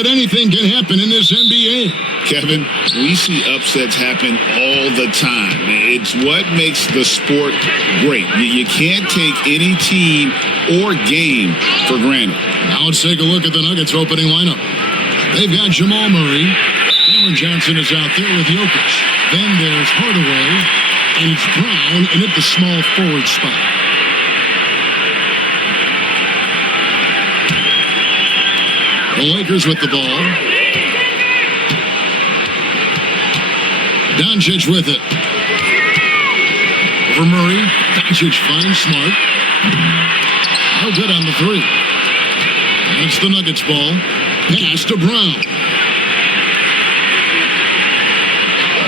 but anything can happen in this NBA. Kevin, we see upsets happen all the time. It's what makes the sport great. You can't take any team or game for granted. Now let's take a look at the Nuggets opening lineup. They've got Jamal Murray. Cameron Johnson is out there with Jokic. Then there's Hardaway. And it's Brown in at the small forward spot. The Lakers with the ball. Doncic with it. Over Murray. Doncic finds Smart. No good on the three. That's the Nuggets ball. Pass to Brown.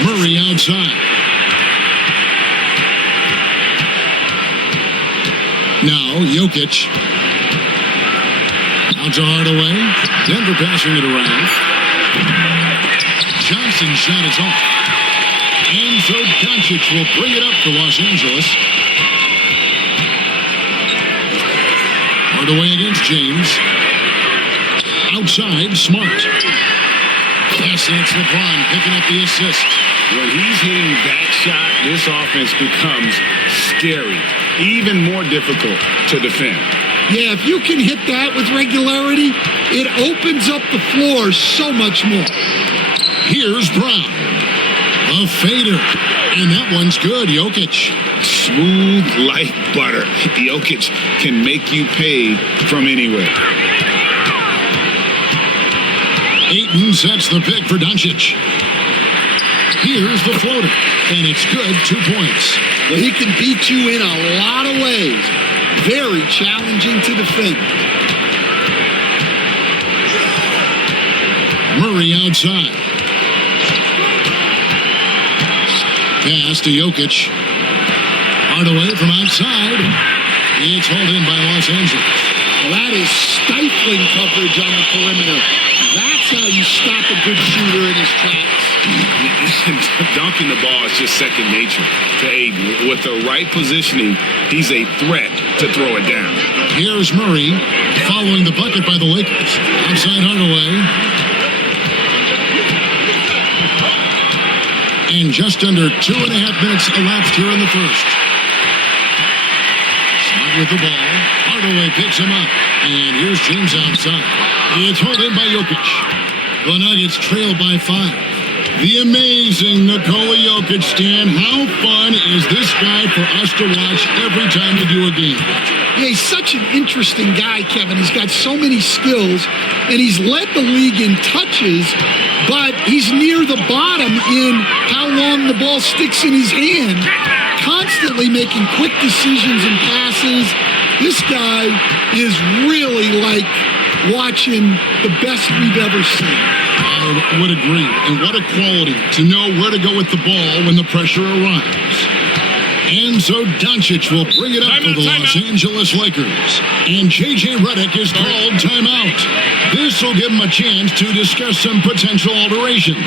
Murray outside. Now Jokic. Out to Hardaway. Denver passing it around. Johnson's shot is off. And so Doncic will bring it up to Los Angeles. Hardaway against James. Outside, Smart. Yes, and it's LeBron picking up the assist. When he's hitting that shot, this offense becomes scary. Even more difficult to defend. Yeah, if you can hit that with regularity, it opens up the floor so much more. Here's Brown. A fader. And that one's good, Jokic. Smooth like butter. Jokic can make you pay from anywhere. Ayton sets the pick for Doncic. Here's the floater. And it's good, 2 points. Well, he can beat you in a lot of ways. Very challenging to defend. Murray outside. Pass to Jokic. Hardaway from outside. It's hauled in by Los Angeles. Well, that is stifling coverage on the perimeter. That's how you stop a good shooter in his tracks. Dunking the ball is just second nature to Aiden. With the right positioning, he's a threat to throw it down. Here's Murray following the bucket by the Lakers. Outside Hardaway. And just under 2.5 minutes elapsed here in the first. Smart with the ball. Hardaway picks him up. And here's James outside. It's hauled in by Jokic. The Nuggets trail by 5. The amazing Nikola Jokic, Stan. How fun is this guy for us to watch every time we do a game? Yeah, he's such an interesting guy, Kevin. He's got so many skills, and he's led the league in touches, but he's near the bottom in how long the ball sticks in his hand, constantly making quick decisions and passes. This guy is really like watching the best we've ever seen. I would agree. And what a quality to know where to go with the ball when the pressure arrives. And so Doncic will bring it up for the Los Angeles Lakers. And J.J. Redick is called timeout. This will give him a chance to discuss some potential alterations.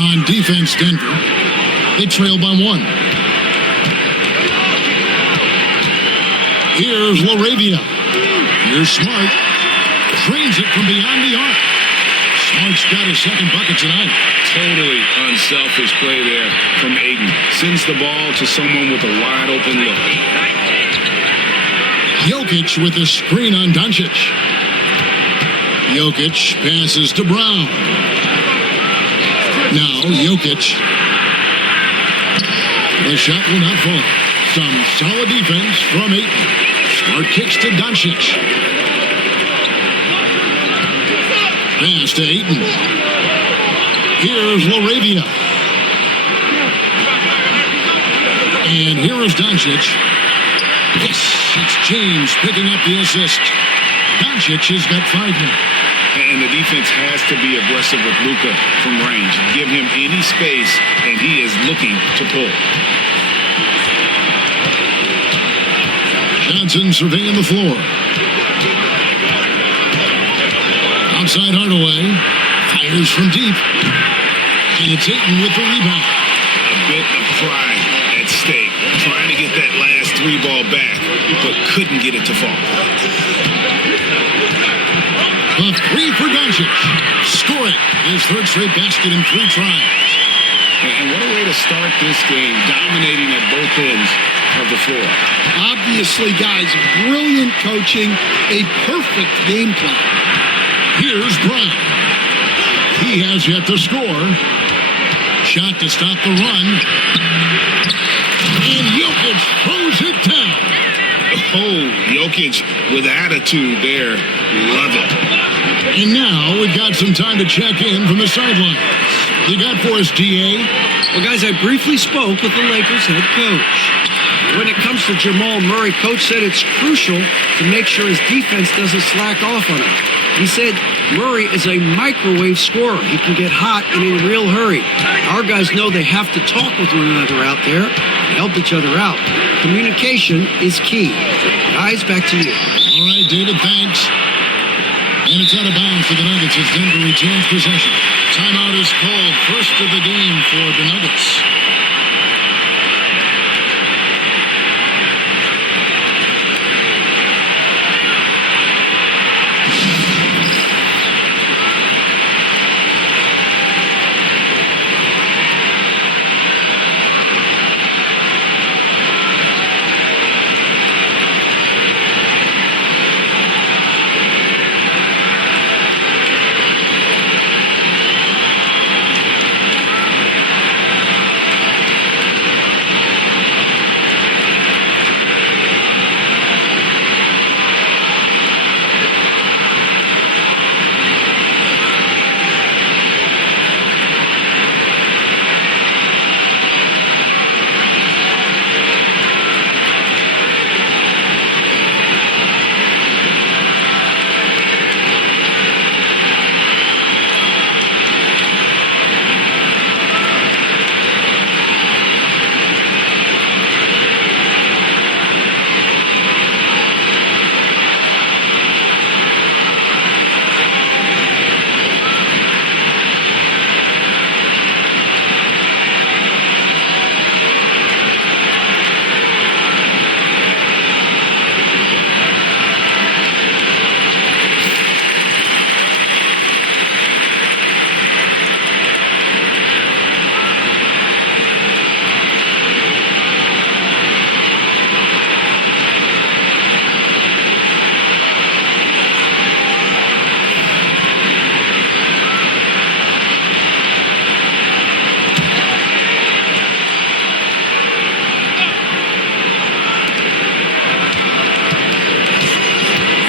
On defense, Denver. They trail by 1. Here's LaRavia. Here's Smart. Drains it from beyond the arc. Smart's got his second bucket tonight. Totally unselfish play there from Ayton. Sends the ball to someone with a wide open look. Jokic with a screen on Doncic. Jokic passes to Brown. Now Jokic. The shot will not fall. Some solid defense from Ayton. Smart kicks to Doncic. Pass to Ayton. Here's LaRavia. And here is Doncic. Yes, it's James picking up the assist. Doncic has got 5 now. And the defense has to be aggressive with Luka from range. Give him any space, and he is looking to pull. Johnson surveying the floor. Outside Hardaway. Fires from deep. And it's Ayton with the rebound. A bit of pride at stake. Trying to get that last 3 ball back, but couldn't get it to fall. A 3 for Doncic. Scoring his 3rd straight basket in 3 tries. And what a way to start this game, dominating at both ends of the floor. Obviously, guys, brilliant coaching, a perfect game plan. Here's Brown. He has yet to score. Shot to stop the run. And Jokic throws it down. Oh, Jokic with attitude there. Love it. And now we've got some time to check in from the sidelines. You got for us, DA? Well, guys, I briefly spoke with the Lakers head coach. When it comes to Jamal Murray, coach said it's crucial to make sure his defense doesn't slack off on him. He said Murray is a microwave scorer. He can get hot in a real hurry. Our guys know they have to talk with one another out there and help each other out. Communication is key. Guys, back to you. All right, David, thanks. And it's out of bounds for the Nuggets as Denver retains possession. Timeout is called. First of the game for the Nuggets.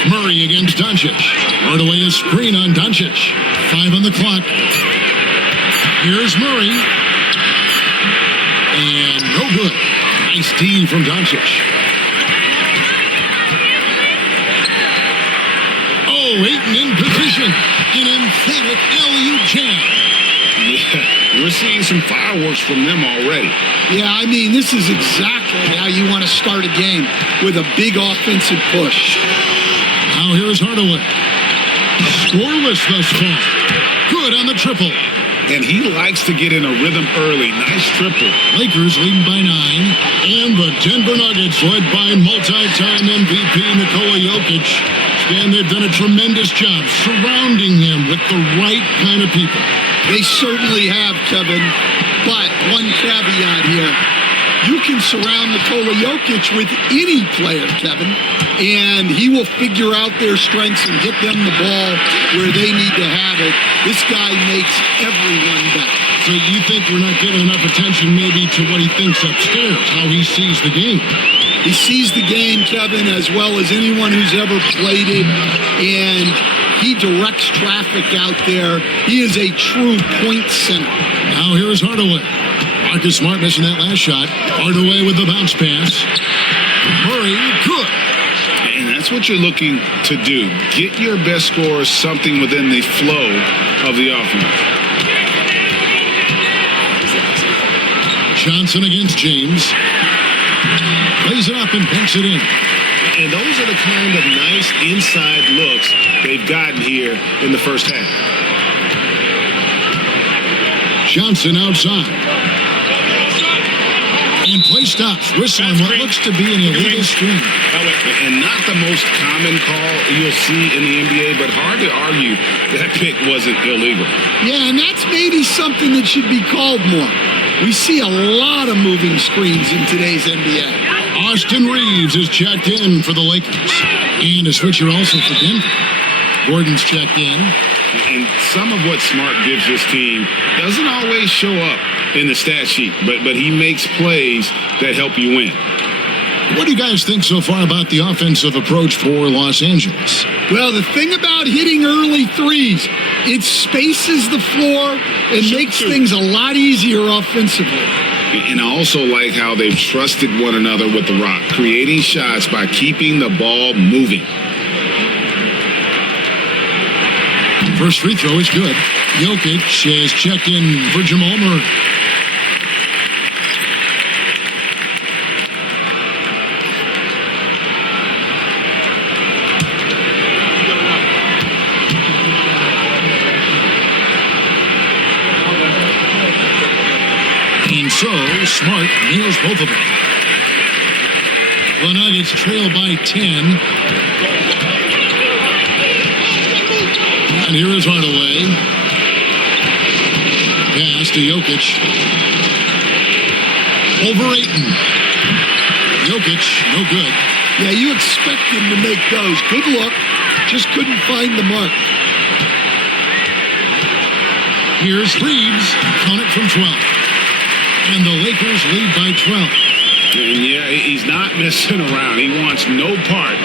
Murray against Doncic. Hardaway a screen on Doncic. 5 on the clock. Here's Murray. And no good. Nice D from Doncic. Oh, Ayton in position. An emphatic alley-oop jam. Yeah, we're seeing some fireworks from them already. Yeah, I mean, this is exactly how you want to start a game, with a big offensive push. Now here's Hardaway. Scoreless thus far. Good on the triple. and he likes to get in a rhythm early. Nice triple. Lakers leading by 9. And the Denver Nuggets, led by multi-time MVP Nikola Jokic. And they've done a tremendous job surrounding him with the right kind of people. They certainly have, Kevin. But one caveat here. You can surround Nikola Jokic with any player, Kevin, and he will figure out their strengths and get them the ball where they need to have it. This guy makes everyone better. So you think we're not giving enough attention maybe to what he thinks upstairs, how he sees the game? He sees the game, Kevin, as well as anyone who's ever played it, and he directs traffic out there. He is a true point center. Now here's Hardaway. Marcus Smart missing that last shot. Hardaway with the bounce pass. Murray, good. And that's what you're looking to do. Get your best scorers something within the flow of the offense. Johnson against James. Plays it up and banks it in. And those are the kind of nice inside looks they've gotten here in the first half. Johnson outside. And play stops. Whistle on what looks to be an illegal screen. And not the most common call you'll see in the NBA, but hard to argue that pick wasn't illegal. Yeah, and that's maybe something that should be called more. We see a lot of moving screens in today's NBA. Austin Reeves is checked in for the Lakers. And a switcher also for Denver. Gordon's checked in. And some of what Smart gives this team doesn't always show up in the stat sheet, but he makes plays that help you win. What do you guys think so far about the offensive approach for Los Angeles? Well, the thing about hitting early threes, it spaces the floor and makes things a lot easier offensively. And I also like how they've trusted one another with the rock, creating shots by keeping the ball moving. First free throw is good. Jokic has checked in for Jamal Murray. And so, Smart nails both of them. The Nuggets trail by 10. And here is Hardaway. Pass to Jokic. Over Ayton. Jokic, no good. Yeah, you expect him to make those. Good luck. Just couldn't find the mark. Here's Reeves. Count it from 12. And the Lakers lead by 12. And yeah, he's not messing around. He wants no part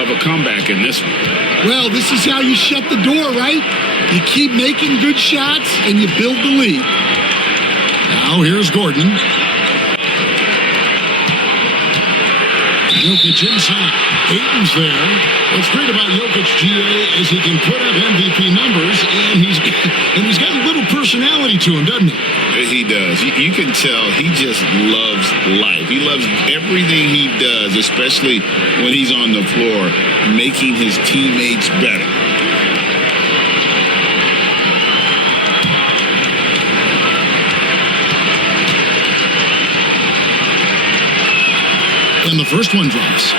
of a comeback in this one. Well, this is how you shut the door, right? You keep making good shots and you build the lead. Now here's Gordon. Jokic inside. Ayton's there. What's great about Jokic, GA, is he can put up MVP numbers, and he's got a little personality to him, doesn't he? He does. You can tell he just loves life. He loves everything he does, especially when he's on the floor, making his teammates better. And the first one drops.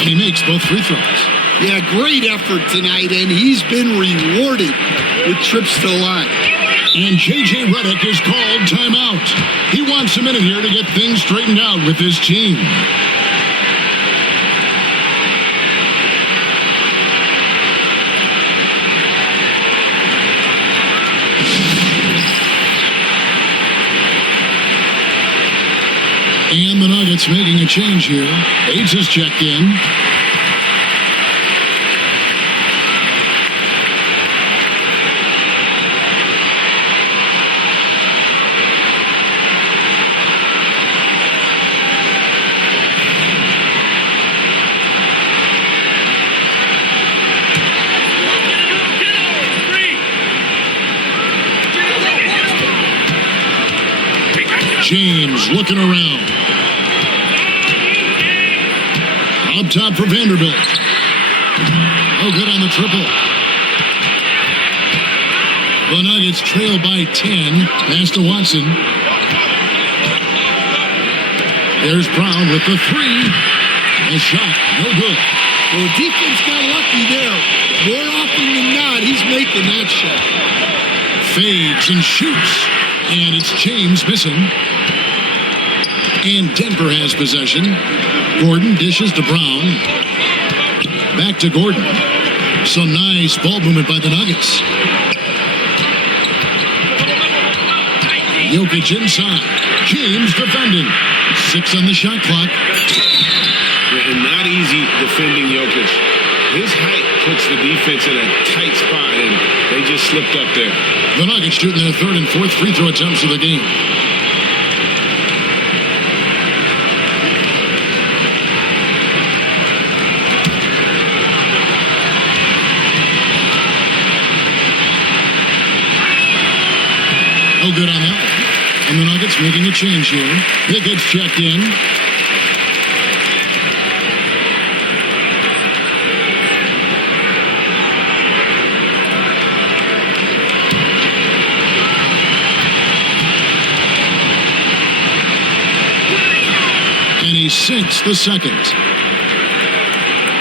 And he makes both free throws. Yeah, great effort tonight, and he's been rewarded with trips to the line. And J.J. Redick is called timeout. He wants a minute here to get things straightened out with his team. And the Nuggets making a change here. Bates is checked in. James looking around. Up top for Vanderbilt. Oh, good on the triple. The Nuggets trail by 10. Pass to Watson. There's Brown with the three. A shot, no good. Well, the defense got lucky there. More often than not, he's making that shot. Fades and shoots. And it's James missing. And Denver has possession. Gordon dishes to Brown. Back to Gordon. So nice ball movement by the Nuggets. Jokic inside. James defending. 6 on the shot clock. And not easy defending Jokic. His height puts the defense in a tight spot, and they just slipped up there. The Nuggets shooting their third and fourth free throw attempts of the game. No good on that one. And the Nuggets making a change here. Pickett's checked in. And he sinks the second.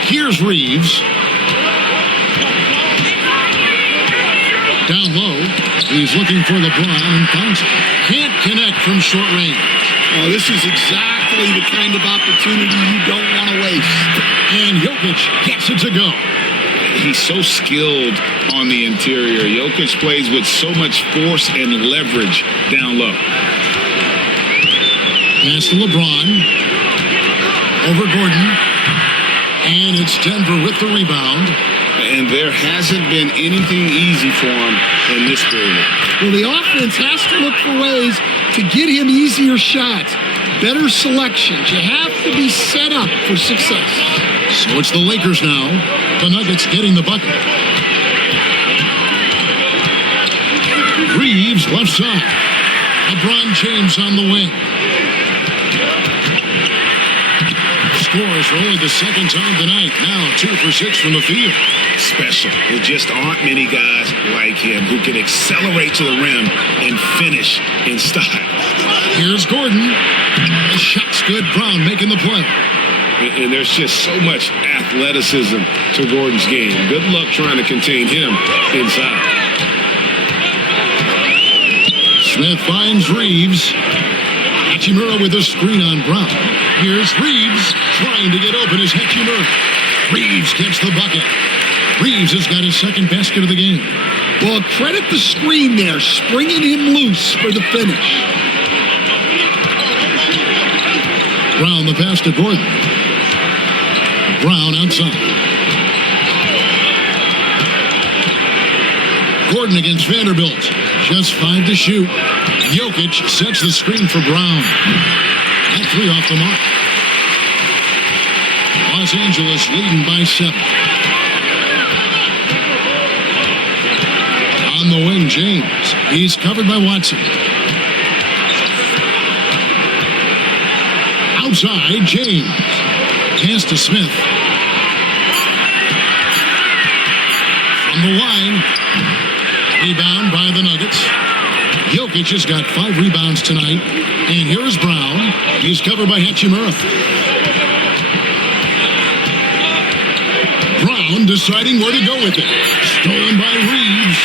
Here's Reeves. Down low. He's looking for LeBron and finds it. Can't connect from short range. Oh, this is exactly the kind of opportunity you don't want to waste. And Jokic gets it to go. He's so skilled on the interior. Jokic plays with so much force and leverage down low. Pass to LeBron. Over Gordon. And it's Denver with the rebound. And there hasn't been anything easy for him in this period. Well, the offense has to look for ways to get him easier shots, better selections. You have to be set up for success. So it's the Lakers now. The Nuggets getting the bucket. Reeves left side. LeBron James on the wing. Scores for only the second time tonight. Now 2 for 6 from the field. Special. There just aren't many guys like him who can accelerate to the rim and finish in style. Here's Gordon. The shot's good. Brown making the play. And there's just so much athleticism to Gordon's game. Good luck trying to contain him inside. Smith finds Reeves. Hachimura with a screen on Brown. Here's Reeves trying to get open as Hachimura. Reeves gets the bucket. Reeves has got his second basket of the game. Well, credit the screen there, springing him loose for the finish. Brown the pass to Gordon. Brown outside. Gordon against Vanderbilt. Just 5 to shoot. Jokic sets the screen for Brown. That 3 off the mark. Los Angeles leading by 7. On the wing, James. He's covered by Watson. Outside, James. Pass to Smith. From the line. Rebound by the Nuggets. Jokic has got 5 rebounds tonight. And here is Brown. He's covered by Hachimura. Brown deciding where to go with it. Stolen by Reeves.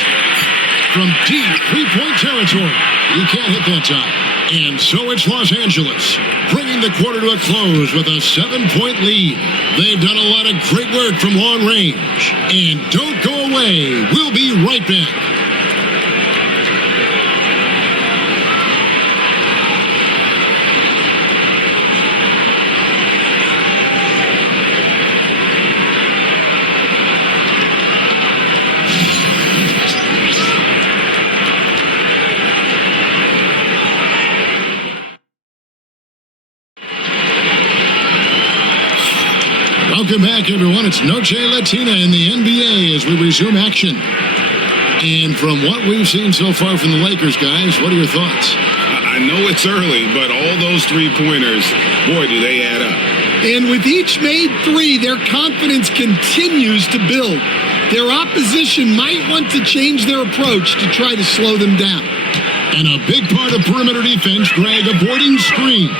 From deep 3-point territory. He can't hit that time. And so it's Los Angeles, bringing the quarter to a close with a 7-point lead. They've done a lot of great work from long range. And don't go away. We'll be right back. Welcome back, everyone. It's Noche Latina in the NBA as we resume action. And from what we've seen so far from the Lakers, guys, what are your thoughts? I know it's early, but all those three-pointers, boy, do they add up. And with each made three, their confidence continues to build. Their opposition might want to change their approach to try to slow them down. And a big part of perimeter defense, Greg, avoiding screens.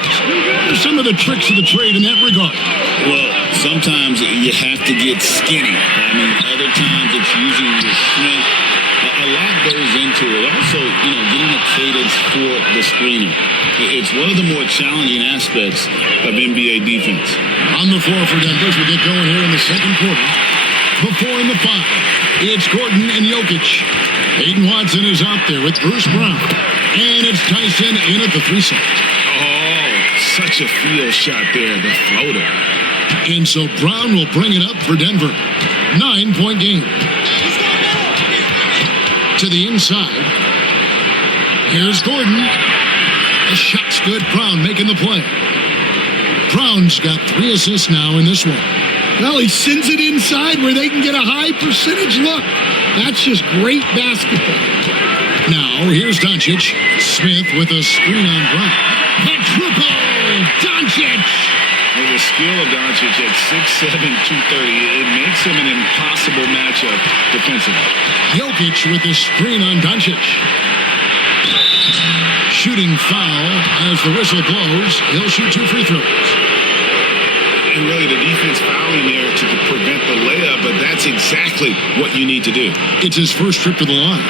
There's some of the tricks of the trade in that regard. Well, sometimes you have to get skinny. I mean, other times it's using your strength. A lot goes into it. Also, getting a cadence for the screener. It's one of the more challenging aspects of NBA defense. On the floor for Denver as we get going here in the second quarter. Before in the 5, it's Gordon and Jokic. Aiden Watson is out there with Bruce Brown. And it's Tyson in at the 3-side. Oh, such a field shot there, the floater. And so Brown will bring it up for Denver. 9-point game. To the inside. Here's Gordon. The shot's good. Brown making the play. Brown's got 3 assists now in this one. Well, he sends it inside where they can get a high percentage look. That's just great basketball. Now, here's Doncic. Smith with a screen on Brown. The triple! Doncic! With the skill of Doncic at 6'7", 230, it makes him an impossible matchup defensively. Jokic with the screen on Doncic. Shooting foul as the whistle blows. He'll shoot 2 free throws. And really the defense fouling there to prevent the layup, but that's exactly what you need to do. It's his first trip to the line.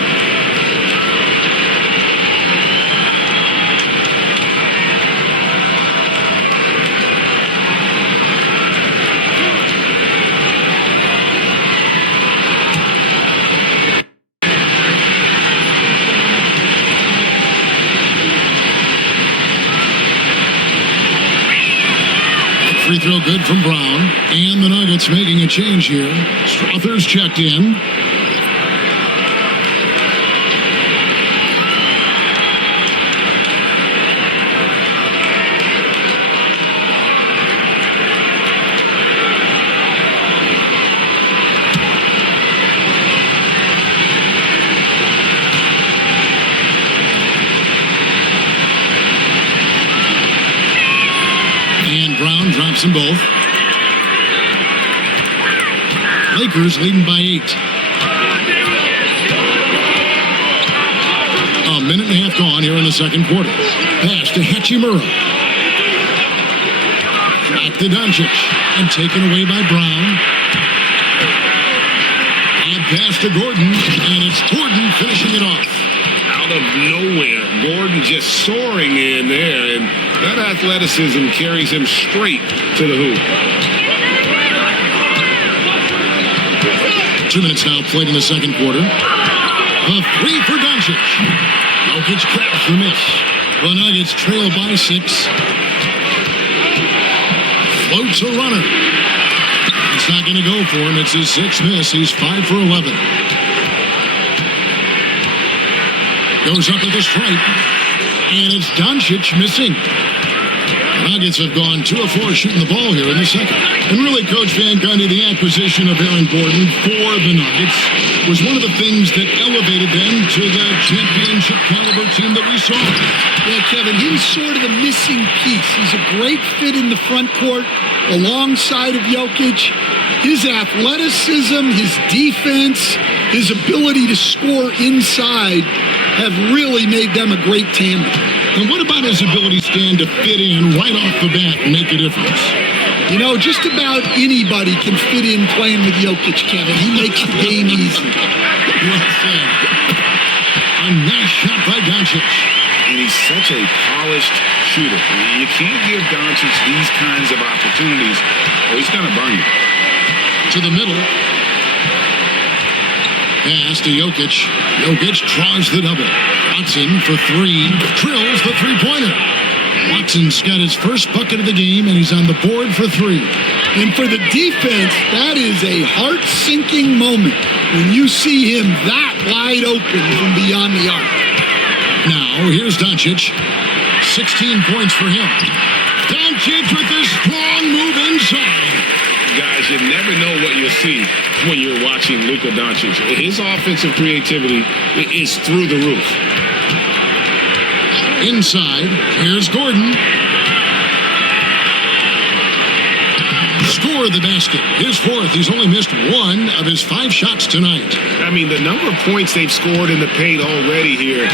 Free throw good from Brown. And the Nuggets making a change here. Strother's checked in. Brown drops them both. Lakers leading by 8. A minute and a half gone here in the second quarter. Pass to Hachimura. Back to Doncic. And taken away by Brown. And pass to Gordon. And it's Gordon finishing it off. Out of nowhere, Gordon just soaring in there, and that athleticism carries him straight to the hoop. 2 minutes now played in the second quarter. A 3 for Doncic. Jokic cracks the miss. The Nuggets trail by 6. Floats a runner. It's not going to go for him. It's his 6th miss. He's 5 for 11. Goes up at the stripe. And it's Doncic missing. The Nuggets have gone 2 of 4 shooting the ball here in the second. And really, Coach Van Gundy, the acquisition of Aaron Gordon for the Nuggets was one of the things that elevated them to the championship caliber team that we saw. Yeah, Kevin, he was sort of the missing piece. He's a great fit in the front court alongside of Jokic. His athleticism, his defense, his ability to score inside have really made them a great tandem. And what about his ability, Stan, to fit in right off the bat and make a difference? You know, just about anybody can fit in playing with Jokic, Kevin. He makes the game easy. Well said. A nice shot by Doncic. And he's such a polished shooter. I mean, you can't give Doncic these kinds of opportunities or he's going to burn you. To the middle. Pass to Jokic. Jokic draws the double. Watson for 3. Drills the three-pointer. Watson's got his first bucket of the game, and he's on the board for 3. And for the defense, that is a heart-sinking moment when you see him that wide open from beyond the arc. Now, here's Doncic. 16 points for him. Doncic with a strong move inside. Guys, you never know what you'll see when you're watching Luka Doncic. His offensive creativity is through the roof. Inside, here's Gordon. Score the basket. His fourth. He's only missed one of his 5 shots tonight. I mean, the number of points they've scored in the paint already here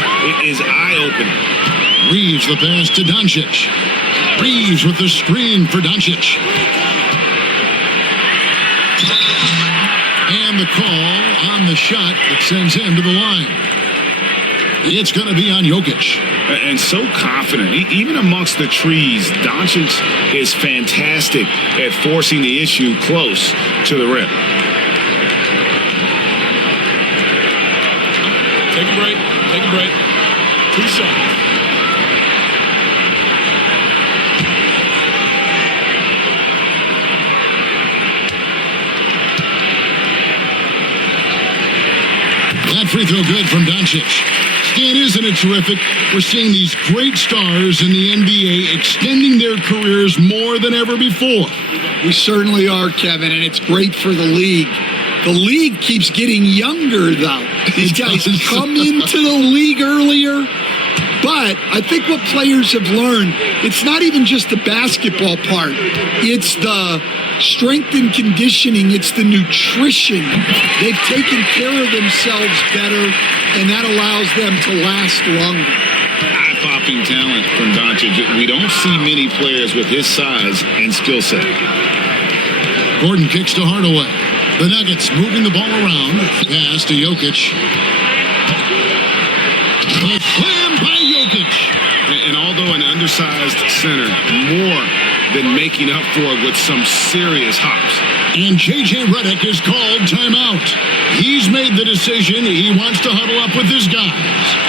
is eye-opening. Reeves the pass to Doncic. Reeves with the screen for Doncic. And the call on the shot that sends him to the line. It's going to be on Jokic. And so confident. Even amongst the trees, Doncic is fantastic at forcing the issue close to the rim. Take a break. Take a break. 2 shots. That free throw good from Doncic. Stan, isn't it terrific? We're seeing these great stars in the NBA extending their careers more than ever before. We certainly are, Kevin, and it's great for the league. The league keeps getting younger, though. These guys come into the league earlier. But I think what players have learned, it's not even just the basketball part. It's the strength and conditioning. It's the nutrition. They've taken care of themselves better, and that allows them to last longer. Eye-popping talent from Doncic. We don't see many players with his size and skill set. Gordon kicks to Hardaway. The Nuggets moving the ball around. Pass to Jokic. The slam by Jokic. And although an undersized center, more than making up for it with some serious hops. And J.J. Redick is called timeout. He's made the decision. He wants to huddle up with his guys.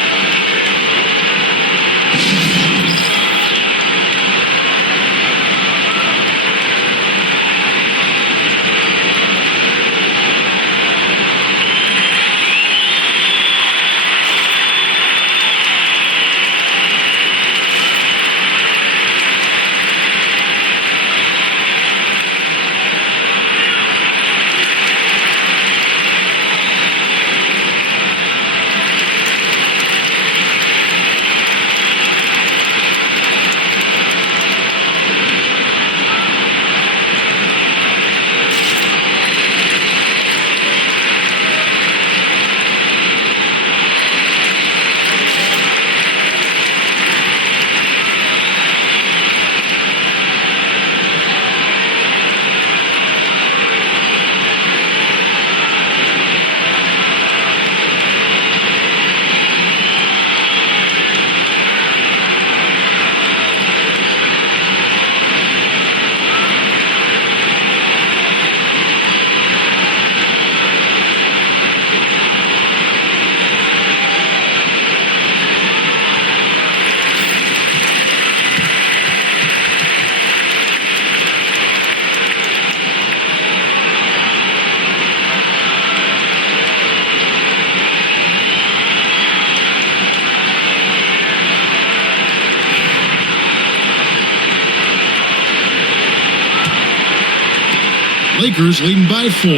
Lakers leading by 4.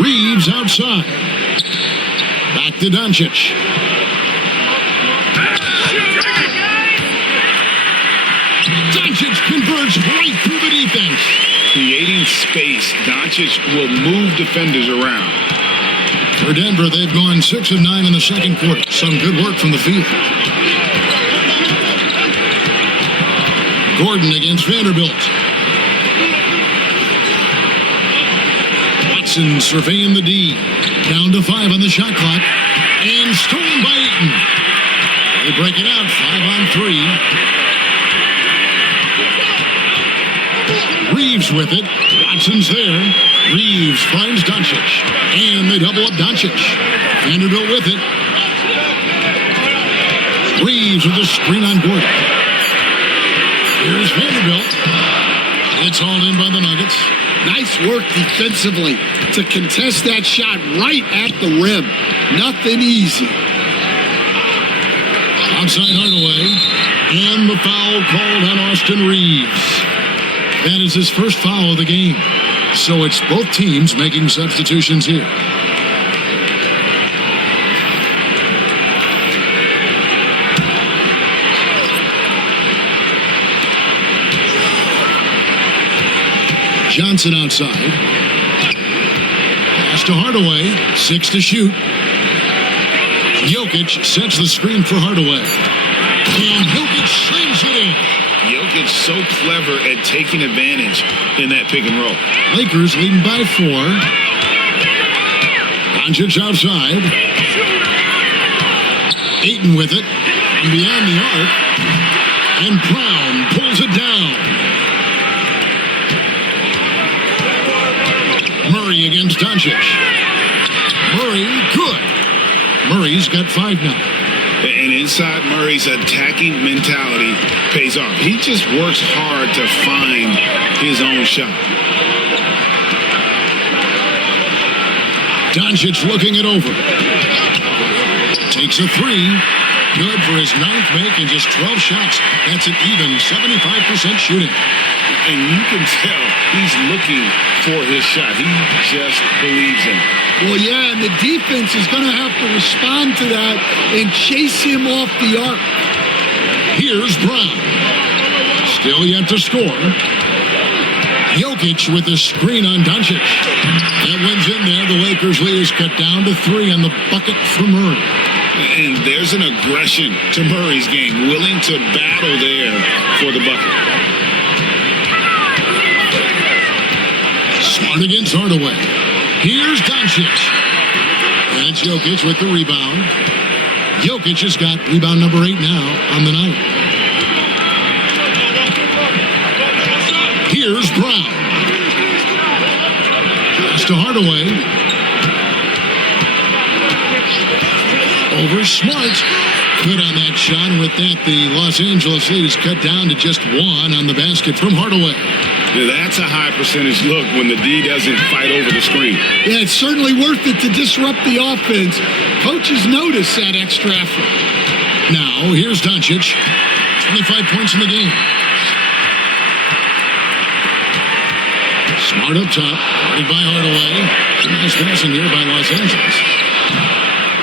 Reeves outside. Back to Doncic. Doncic converts right through the defense. Creating space, Doncic will move defenders around. For Denver, they've gone 6 of 9 in the second quarter. Some good work from the field. Gordon against Vanderbilt. Watson surveying the D. Down to 5 on the shot clock. And stolen by Ayton. They break it out, 5 on 3. Reeves with it. Watson's there. Reeves finds Doncic. And they double up Doncic. Vanderbilt with it. Reeves with a screen on Gordon. Here's Vanderbilt. It's hauled in by the Nuggets. Nice work defensively to contest that shot right at the rim. Nothing easy. Outside Hardaway. And the foul called on Austin Reeves. That is his first foul of the game. So it's both teams making substitutions here. Johnson outside. Pass to Hardaway. 6 to shoot. Jokic sets the screen for Hardaway. And Jokic slams it in. Jokic so clever at taking advantage in that pick and roll. Lakers leading by 4. Doncic outside. Ayton with it. And beyond the arc. And Brown pulls it down. Murray against Doncic. Murray, good. Murray's got 5 now. And inside Murray's attacking mentality pays off. He just works hard to find his own shot. Doncic looking it over. Takes a 3. Good for his 9th make and just 12 shots. That's an even 75% shooting. And you can tell he's looking for his shot. He just believes in it. Well, yeah, and the defense is going to have to respond to that and chase him off the arc. Here's Brown. Still yet to score. Jokic with a screen on Doncic. That one's in there. The Lakers lead is cut down to 3 on the bucket for Murray. And there's an aggression to Murray's game, willing to battle there for the bucket. Smart against Hardaway. Here's Doncic. That's Jokic with the rebound. Jokic has got rebound number 8 now on the night. Here's Brown. Pass to Hardaway. Over Smart. Good on that shot. And with that, the Los Angeles lead is cut down to just 1 on the basket from Hardaway. Yeah, that's a high percentage look when the D doesn't fight over the screen. Yeah, it's certainly worth it to disrupt the offense. Coaches notice that extra effort. Now, here's Doncic. 25 points in the game. Smart up top. Guarded by Hardaway. Nice passing here by Los Angeles.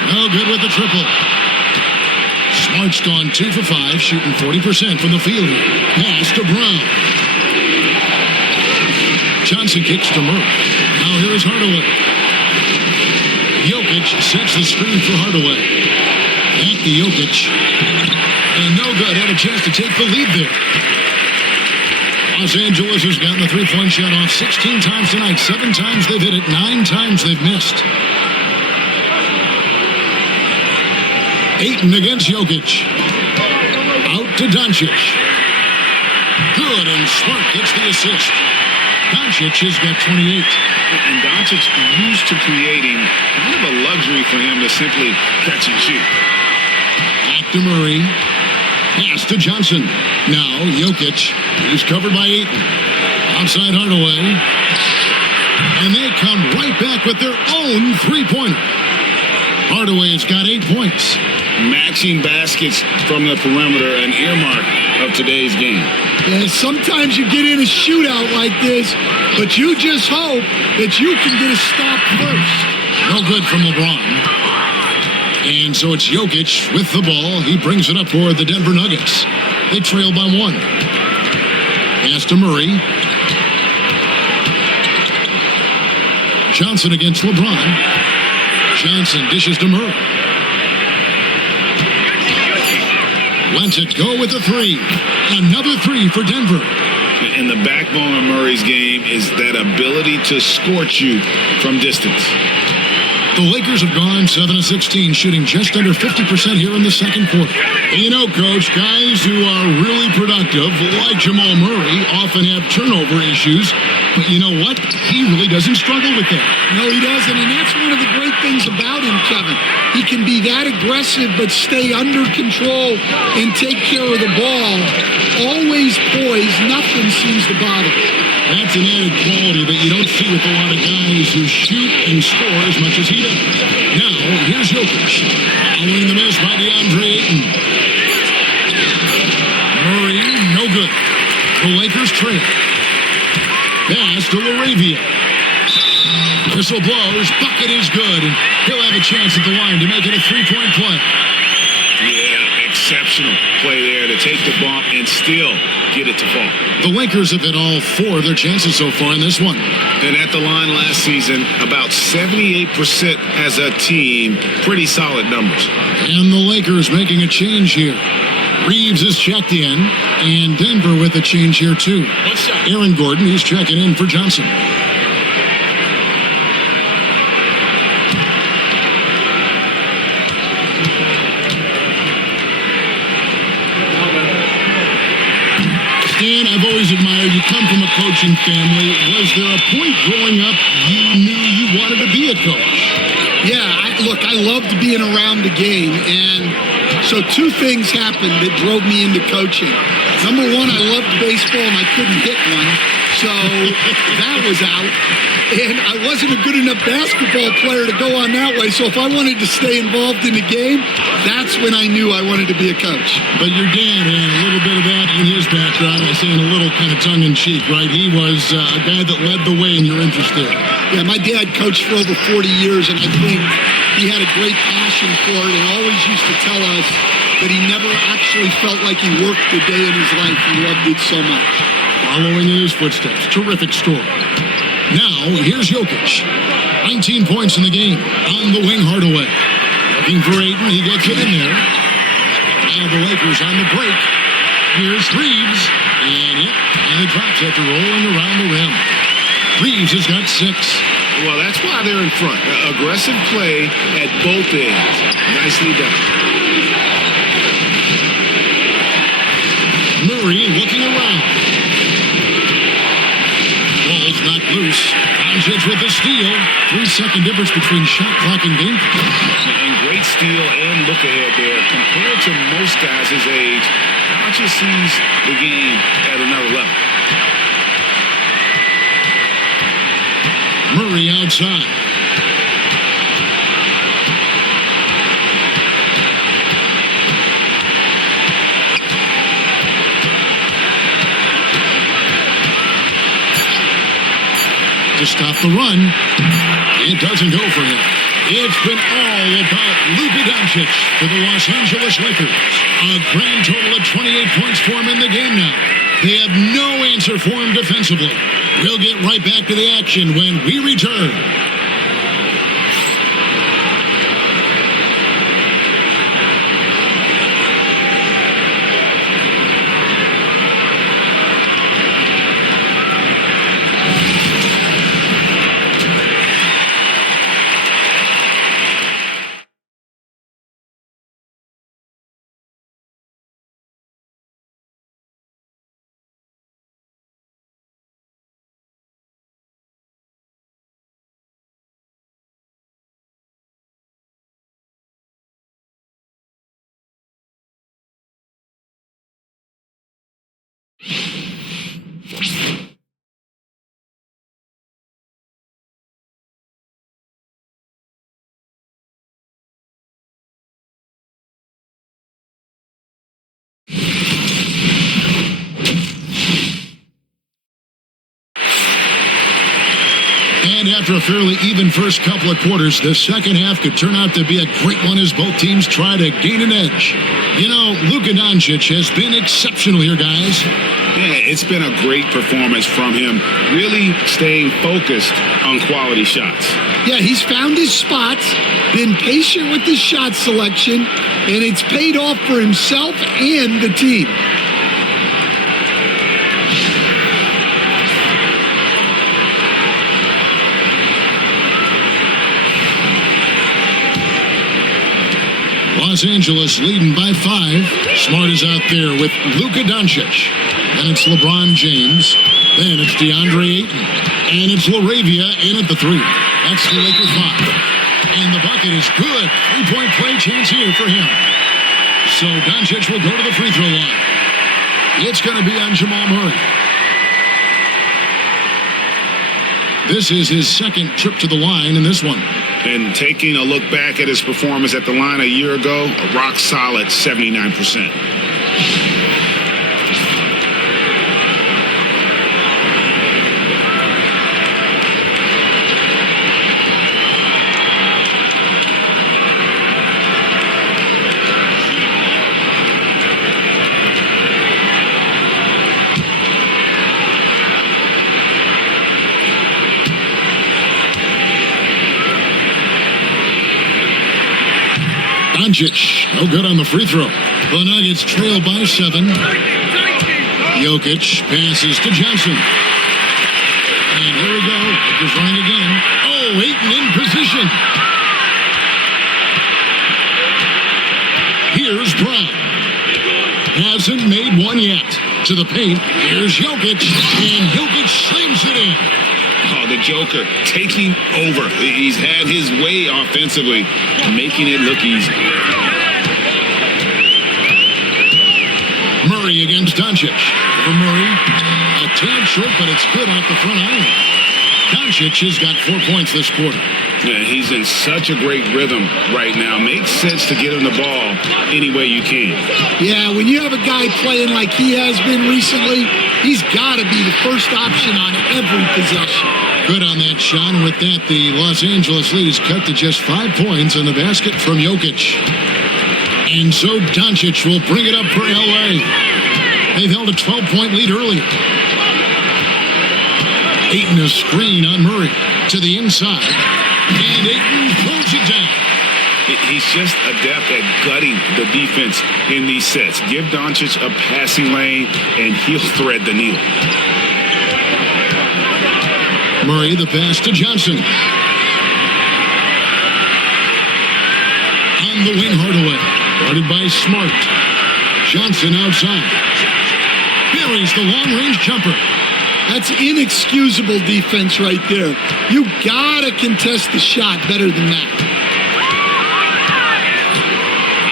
No good with the triple. Smart's gone 2 for 5, shooting 40% from the field here. Pass to Brown. Johnson kicks to Murray. Now here's Hardaway. Jokic sets the screen for Hardaway. Back to Jokic. And no good. Had a chance to take the lead there. Los Angeles has gotten the 3-point shot off 16 times tonight. 7 times they've hit it. 9 times they've missed. Ayton against Jokic. Out to Doncic. Good, and Smart gets the assist. Doncic has got 28. And Doncic used to creating kind of a luxury for him to simply catch and shoot. Back to Murray. Pass to Johnson. Now Jokic. He's covered by Ayton. Outside Hardaway. And they come right back with their own 3-pointer. Hardaway has got 8 points. Matching baskets from the perimeter, an earmark of today's game. Yeah, sometimes you get in a shootout like this, but you just hope that you can get a stop first. No good from LeBron. And so it's Jokic with the ball. He brings it up for the Denver Nuggets. They trail by 1. Pass to Murray. Johnson against LeBron. Johnson dishes to Murray. Lets it go with a 3. Another 3 for Denver. And the backbone of Murray's game is that ability to scorch you from distance. The Lakers have gone 7 of 16, shooting just under 50% here in the second quarter. And you know, Coach, guys who are really productive, like Jamal Murray, often have turnover issues. But you know what? He really doesn't struggle with that. No, he doesn't. And that's one of the great things about him, Kevin. He can be that aggressive but stay under control and take care of the ball. Always poised. Nothing seems to bother him. That's an added quality that you don't see with a lot of guys who shoot and score as much as he does. Now, here's Jokic. Following the miss by DeAndre Ayton. Murray, no good. The Lakers trail. Pass to Laravia. Whistle blows. Bucket is good. And he'll have a chance at the line to make it a 3-point play. Yeah, exceptional exceptional play there to take the bump and still get it to fall. The Lakers have hit all 4 of their chances so far in this one. And at the line last season, about 78% as a team. Pretty solid numbers. And the Lakers making a change here. Reeves is checked in, and Denver with a change here too. What's that? Aaron Gordon, he's checking in for Johnson. Stan, I've always admired you. Come from a coaching family. Was there a point growing up you knew you wanted to be a coach? Yeah, I loved being around the game, and so 2 things happened that drove me into coaching. Number 1, I loved baseball and I couldn't hit one, so that was out. And I wasn't a good enough basketball player to go on that way, so if I wanted to stay involved in the game, that's when I knew I wanted to be a coach. But your dad had a little bit of that in his background. I say in a little kind of tongue-in-cheek, right? He was a guy that led the way in your interest there. Yeah, my dad coached for over 40 years, and I think he had a great passion for it and always used to tell us that he never actually felt like he worked a day in his life. He loved it so much. Following in his footsteps. Terrific story. Now, here's Jokic. 19 points in the game. On the wing, Hardaway. Looking for Ayton. He gets it in there. Now the Lakers on the break. Here's Reeves. And it drops after rolling around the rim. Reeves has got 6. Well, that's why they're in front. Aggressive play at both ends. Nicely done. Murray looking around. Ball's knocked loose. Doncic with the steal. 3-second difference between shot clock and game clock. And great steal and look ahead there. Compared to most guys his age, Doncic sees the game at another level. Murray outside. To stop the run, it doesn't go for him. It's been all about Luka Doncic for the Los Angeles Lakers. A grand total of 28 points for him in the game now. They have no answer for him defensively. We'll get right back to the action when we return. And after a fairly even first couple of quarters, the second half could turn out to be a great one as both teams try to gain an edge. You know, Luka Doncic has been exceptional here, guys. Yeah, it's been a great performance from him, really staying focused on quality shots. Yeah, he's found his spots, been patient with his shot selection, and it's paid off for himself and the team. Los Angeles leading by 5. Smart is out there with Luka Doncic. Then it's LeBron James. Then it's DeAndre Ayton. And it's LaRavia in at the 3. That's the Laker 5. And the bucket is good. 3-point play chance here for him. So Doncic will go to the free throw line. It's going to be on Jamal Murray. This is his second trip to the line in this one. And taking a look back at his performance at the line a year ago, a rock solid 79%. Doncic, no good on the free throw. The Nuggets trail by 7. Jokic passes to Johnson. And here we go. Lakers running again. Oh, Ayton in position. Here's Brown. Hasn't made one yet. To the paint. Here's Jokic. And Jokic slams it in. Oh, the Joker taking over. He's had his way offensively, making it look easy. Murray against Doncic. For Murray, a tad short, but it's good off the front iron. Doncic has got 4 points this quarter. Yeah, he's in such a great rhythm right now. Makes sense to get him the ball any way you can. Yeah, when you have a guy playing like he has been recently, he's got to be the first option on every possession. Good on that shot. And with that, the Los Angeles lead is cut to just 5 points on the basket from Jokic. And so Doncic will bring it up for L.A. They've held a 12-point lead earlier. Ayton a screen on Murray to the inside. And Ayton throws it down. He's just adept at gutting the defense in these sets. Give Doncic a passing lane, and he'll thread the needle. Murray, the pass to Johnson. On the wing, Hardaway. Guarded by Smart. Johnson outside. Buries the long-range jumper. That's inexcusable defense right there. You gotta contest the shot better than that.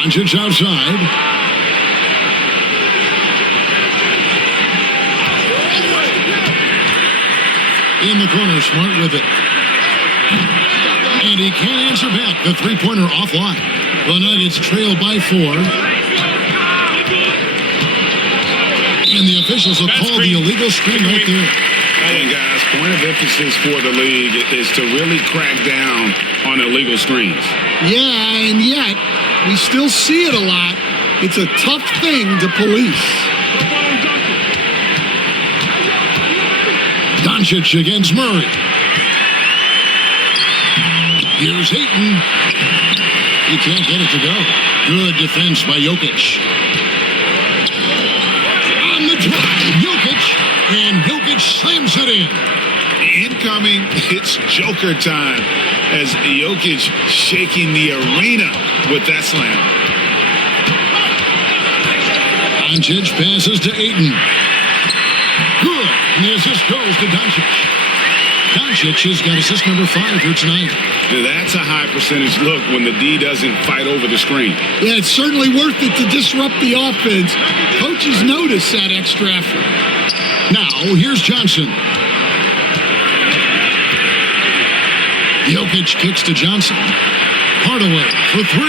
Doncic outside. In the corner, Smart with it. And he can't answer back. The three-pointer offline. The Nuggets trail by 4. And the officials will call the illegal screen right there. Hey, guys, point of emphasis for the league is to really crack down on illegal screens. Yeah, and yet, we still see it a lot. It's a tough thing to police. Doncic against Murray. Here's Ayton. He can't get it to go. Good defense by Jokic. On the drive, Jokic. And Jokic slams it in. Incoming, it's Joker time as Jokic shaking the arena with that slam. Doncic passes to Ayton. Good. And the assist goes to Doncic. Doncic has got assist number 5 here tonight. Now that's a high percentage look when the D doesn't fight over the screen. Yeah, it's certainly worth it to disrupt the offense. Coaches notice that extra effort. Now, here's Johnson. Jokic kicks to Johnson. Hardaway for 3.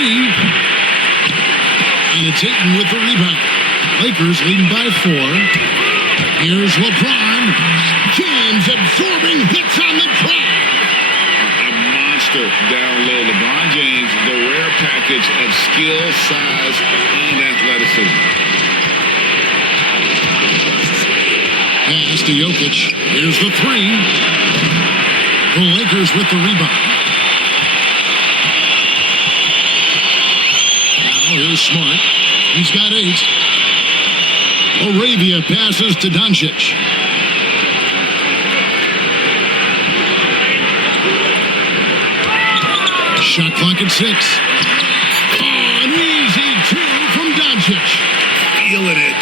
And it's Ayton with the rebound. Lakers leading by 4. Here's LeBron. James absorbing hits on the drive. A monster down low. LeBron James, the rare package of skill, size, and athleticism. Pass to Jokic. Here's the 3. The Lakers with the rebound. Now here's Smart. He's got 8. Arabia passes to Doncic. Shot clock at 6. An easy 2 from Doncic. Feeling it.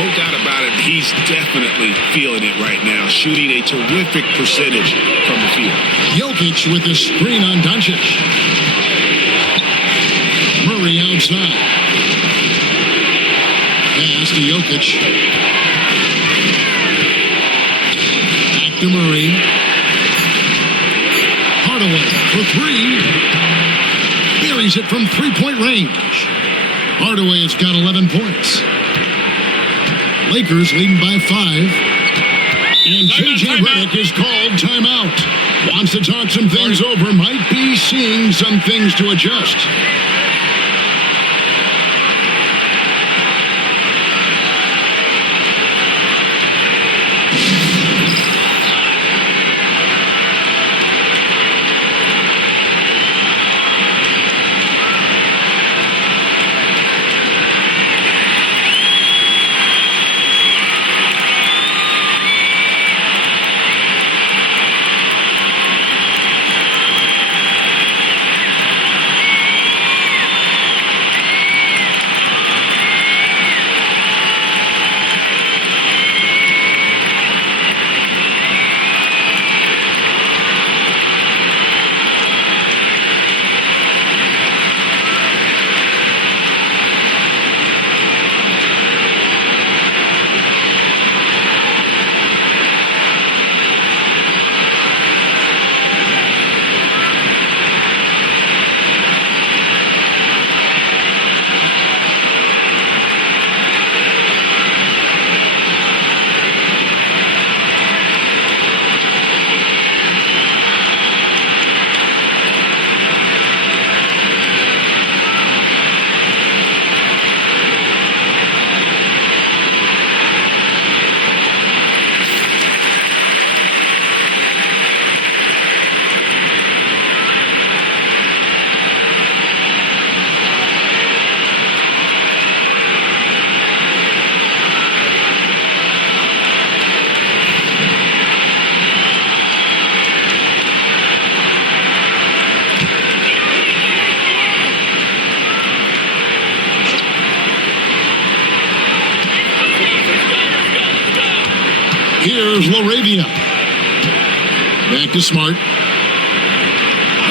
No doubt about it. He's definitely feeling it right now. Shooting a terrific percentage from the field. Jokic with the screen on Doncic. Murray outside. Pass to Jokic. Back to Murray. Hardaway for 3. Buries it from 3-point range. Hardaway has got 11 points. Lakers leading by 5. And J.J. Redick is called timeout. Wants to talk some things over. Might be seeing some things to adjust. Here's Laravia. Back to Smart.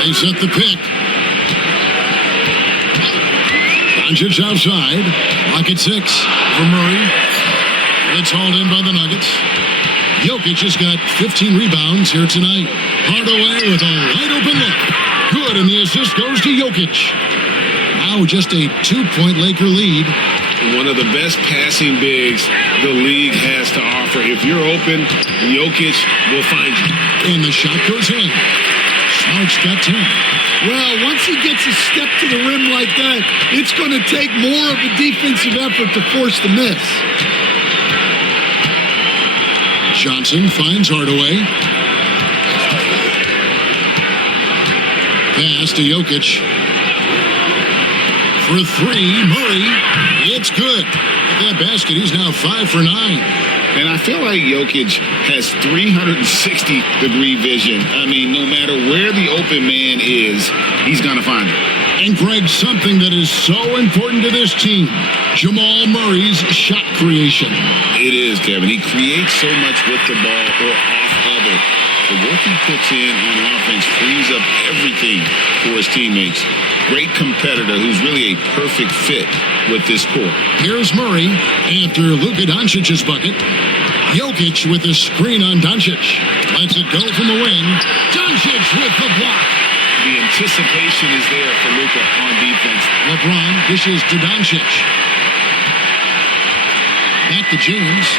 They set the pick. Doncic outside. Lock at 6 for Murray. It's hauled in by the Nuggets. Jokic has got 15 rebounds here tonight. Hardaway with a wide open look. Good, and the assist goes to Jokic. Now just a 2-point Laker lead. One of the best passing bigs the league has to offer. If you're open, Jokic will find you. And the shot goes in. Smart's got 10. Well, once he gets a step to the rim like that, it's going to take more of a defensive effort to force the miss. Johnson finds Hardaway. Pass to Jokic. For 3, Murray. It's good. At that basket, he's now 5 for 9. And I feel like Jokic has 360-degree vision. I mean, no matter where the open man is, he's going to find it. And Greg, something that is so important to this team, Jamal Murray's shot creation. It is, Kevin. He creates so much with the ball or off of it. The work he puts in on offense frees up everything for his teammates. Great competitor who's really a perfect fit with this core. Here's Murray after Luka Doncic's bucket. Jokic with the screen on Doncic. Lets it go from the wing. Doncic with the block. The anticipation is there for Luka on defense. LeBron dishes to Doncic. Back to James.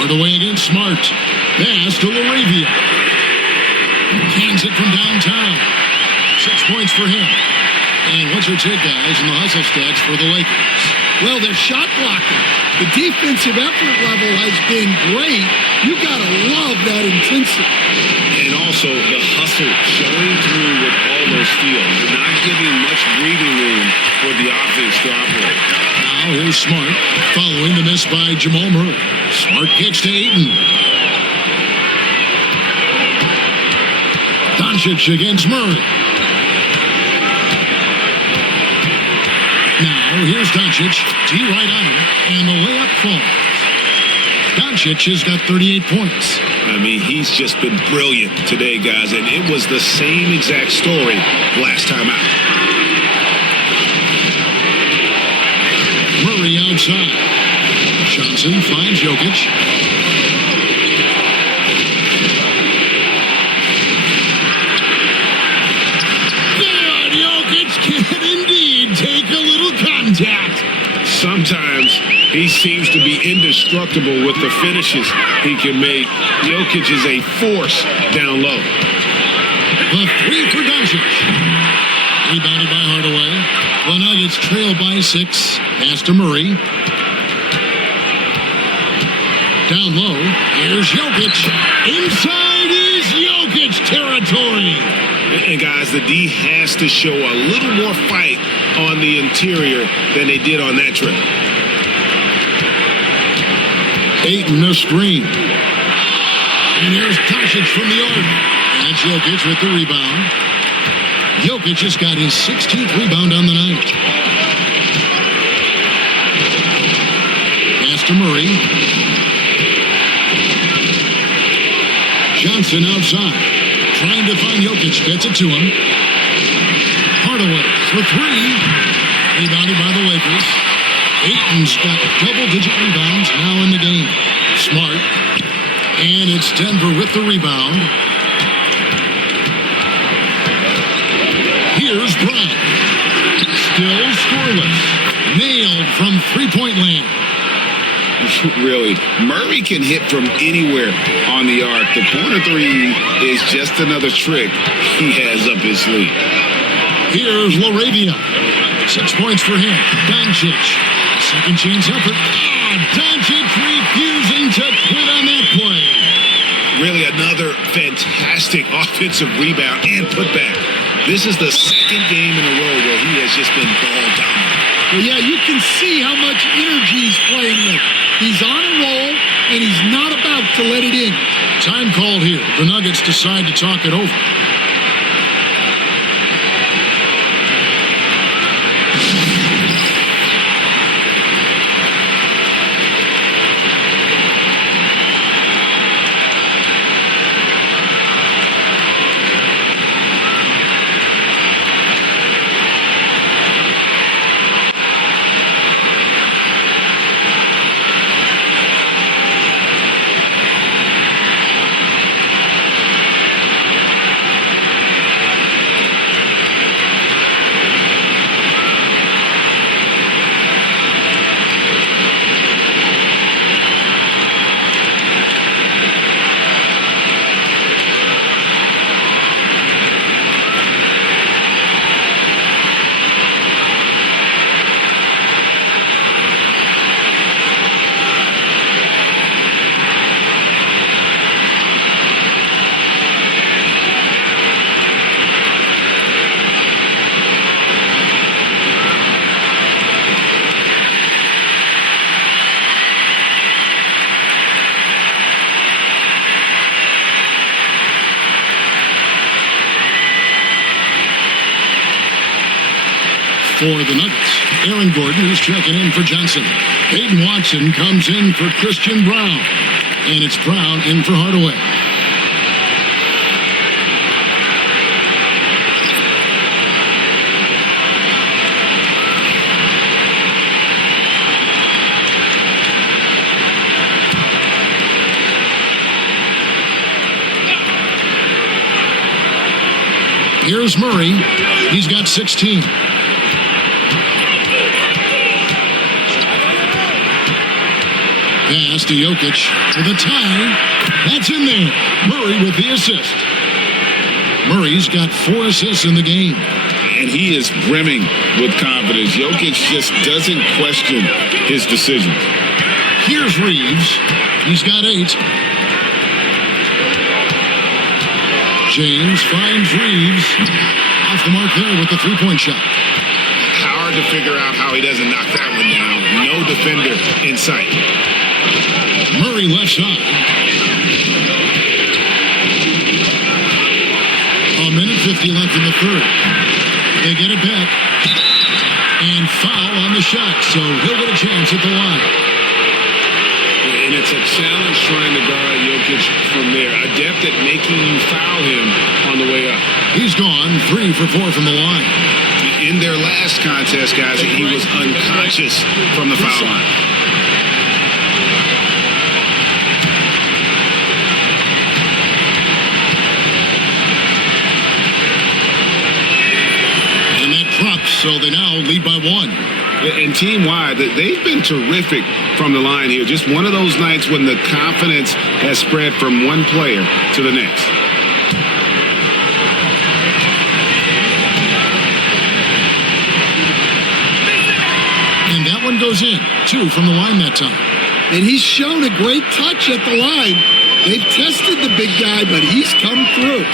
Hardaway against Smart. Pass to Laravia. Cans it from downtown. 6 points for him. And what's your take, guys, in the hustle stats for the Lakers? Well, their shot blocking. The defensive effort level has been great. You got to love that intensity. And also the hustle showing through with all those steals. Not giving much breathing room for the offense to operate. Now here's Smart following the miss by Jamal Murray. Smart kicks to Ayton. Doncic against Murray. Now here's Doncic. T right on him. And the layup falls. Doncic has got 38 points. I mean, he's just been brilliant today, guys. And it was the same exact story last time out. Murray outside. Johnson finds Jokic. Good. Jokic can indeed take a little contact. Sometimes he seems to be indestructible with the finishes he can make. Jokic is a force down low. The 3 for Doncic. Rebounded by Hardaway. The Nuggets trail by 6. Pass to Murray. Down low. Here's Jokic. Inside is Jokic territory. And guys, the D has to show a little more fight on the interior than they did on that trip. Ayton the screen. And here's Doncic from the arc. And it's Jokic with the rebound. Jokic has got his 16th rebound on the night. Pass to Murray. Johnson outside. Trying to find Jokic. Gets it to him. Hardaway for 3. Rebounded by the Lakers. Ayton's got double-digit rebounds now in the game. Smart. And it's Denver with the rebound. Here's Brown. Still scoreless. Nailed from three-point land. Really, Murray can hit from anywhere on the arc. The corner 3 is just another trick he has up his sleeve. Here's Laravia. 6 points for him. Doncic. Second chance effort. Doncic refusing to quit on that play. Really another fantastic offensive rebound and putback. This is the second game in a row where he has just been ball dominant. Well, yeah, you can see how much energy he's playing with. He's on a roll, and he's not about to let it in. Time called here. The Nuggets decide to talk it over. For the Nuggets, Aaron Gordon is checking in for Johnson. Peyton Watson comes in for Christian Brown. And it's Brown in for Hardaway. Here's Murray. He's got 16. Pass to Jokic for the tie. That's in there. Murray with the assist. Murray's got 4 assists in the game. And he is brimming with confidence. Jokic just doesn't question his decision. Here's Reeves. He's got 8. James finds Reeves. Off the mark there with the three-point shot. Hard to figure out how he doesn't knock that one down. No defender in sight. Murray left side. A minute 50 left in the third. They get it back. And foul on the shot, so he'll get a chance at the line. And it's a challenge trying to guard Jokic from there. Adept at making you foul him on the way up. He's gone 3 for 4 from the line. In their last contest, guys, he was unconscious from the foul line. So they now lead by 1. And team-wide, they've been terrific from the line here. Just one of those nights when the confidence has spread from one player to the next. And that one goes in. 2 from the line that time. And he's shown a great touch at the line. They've tested the big guy, but he's come through.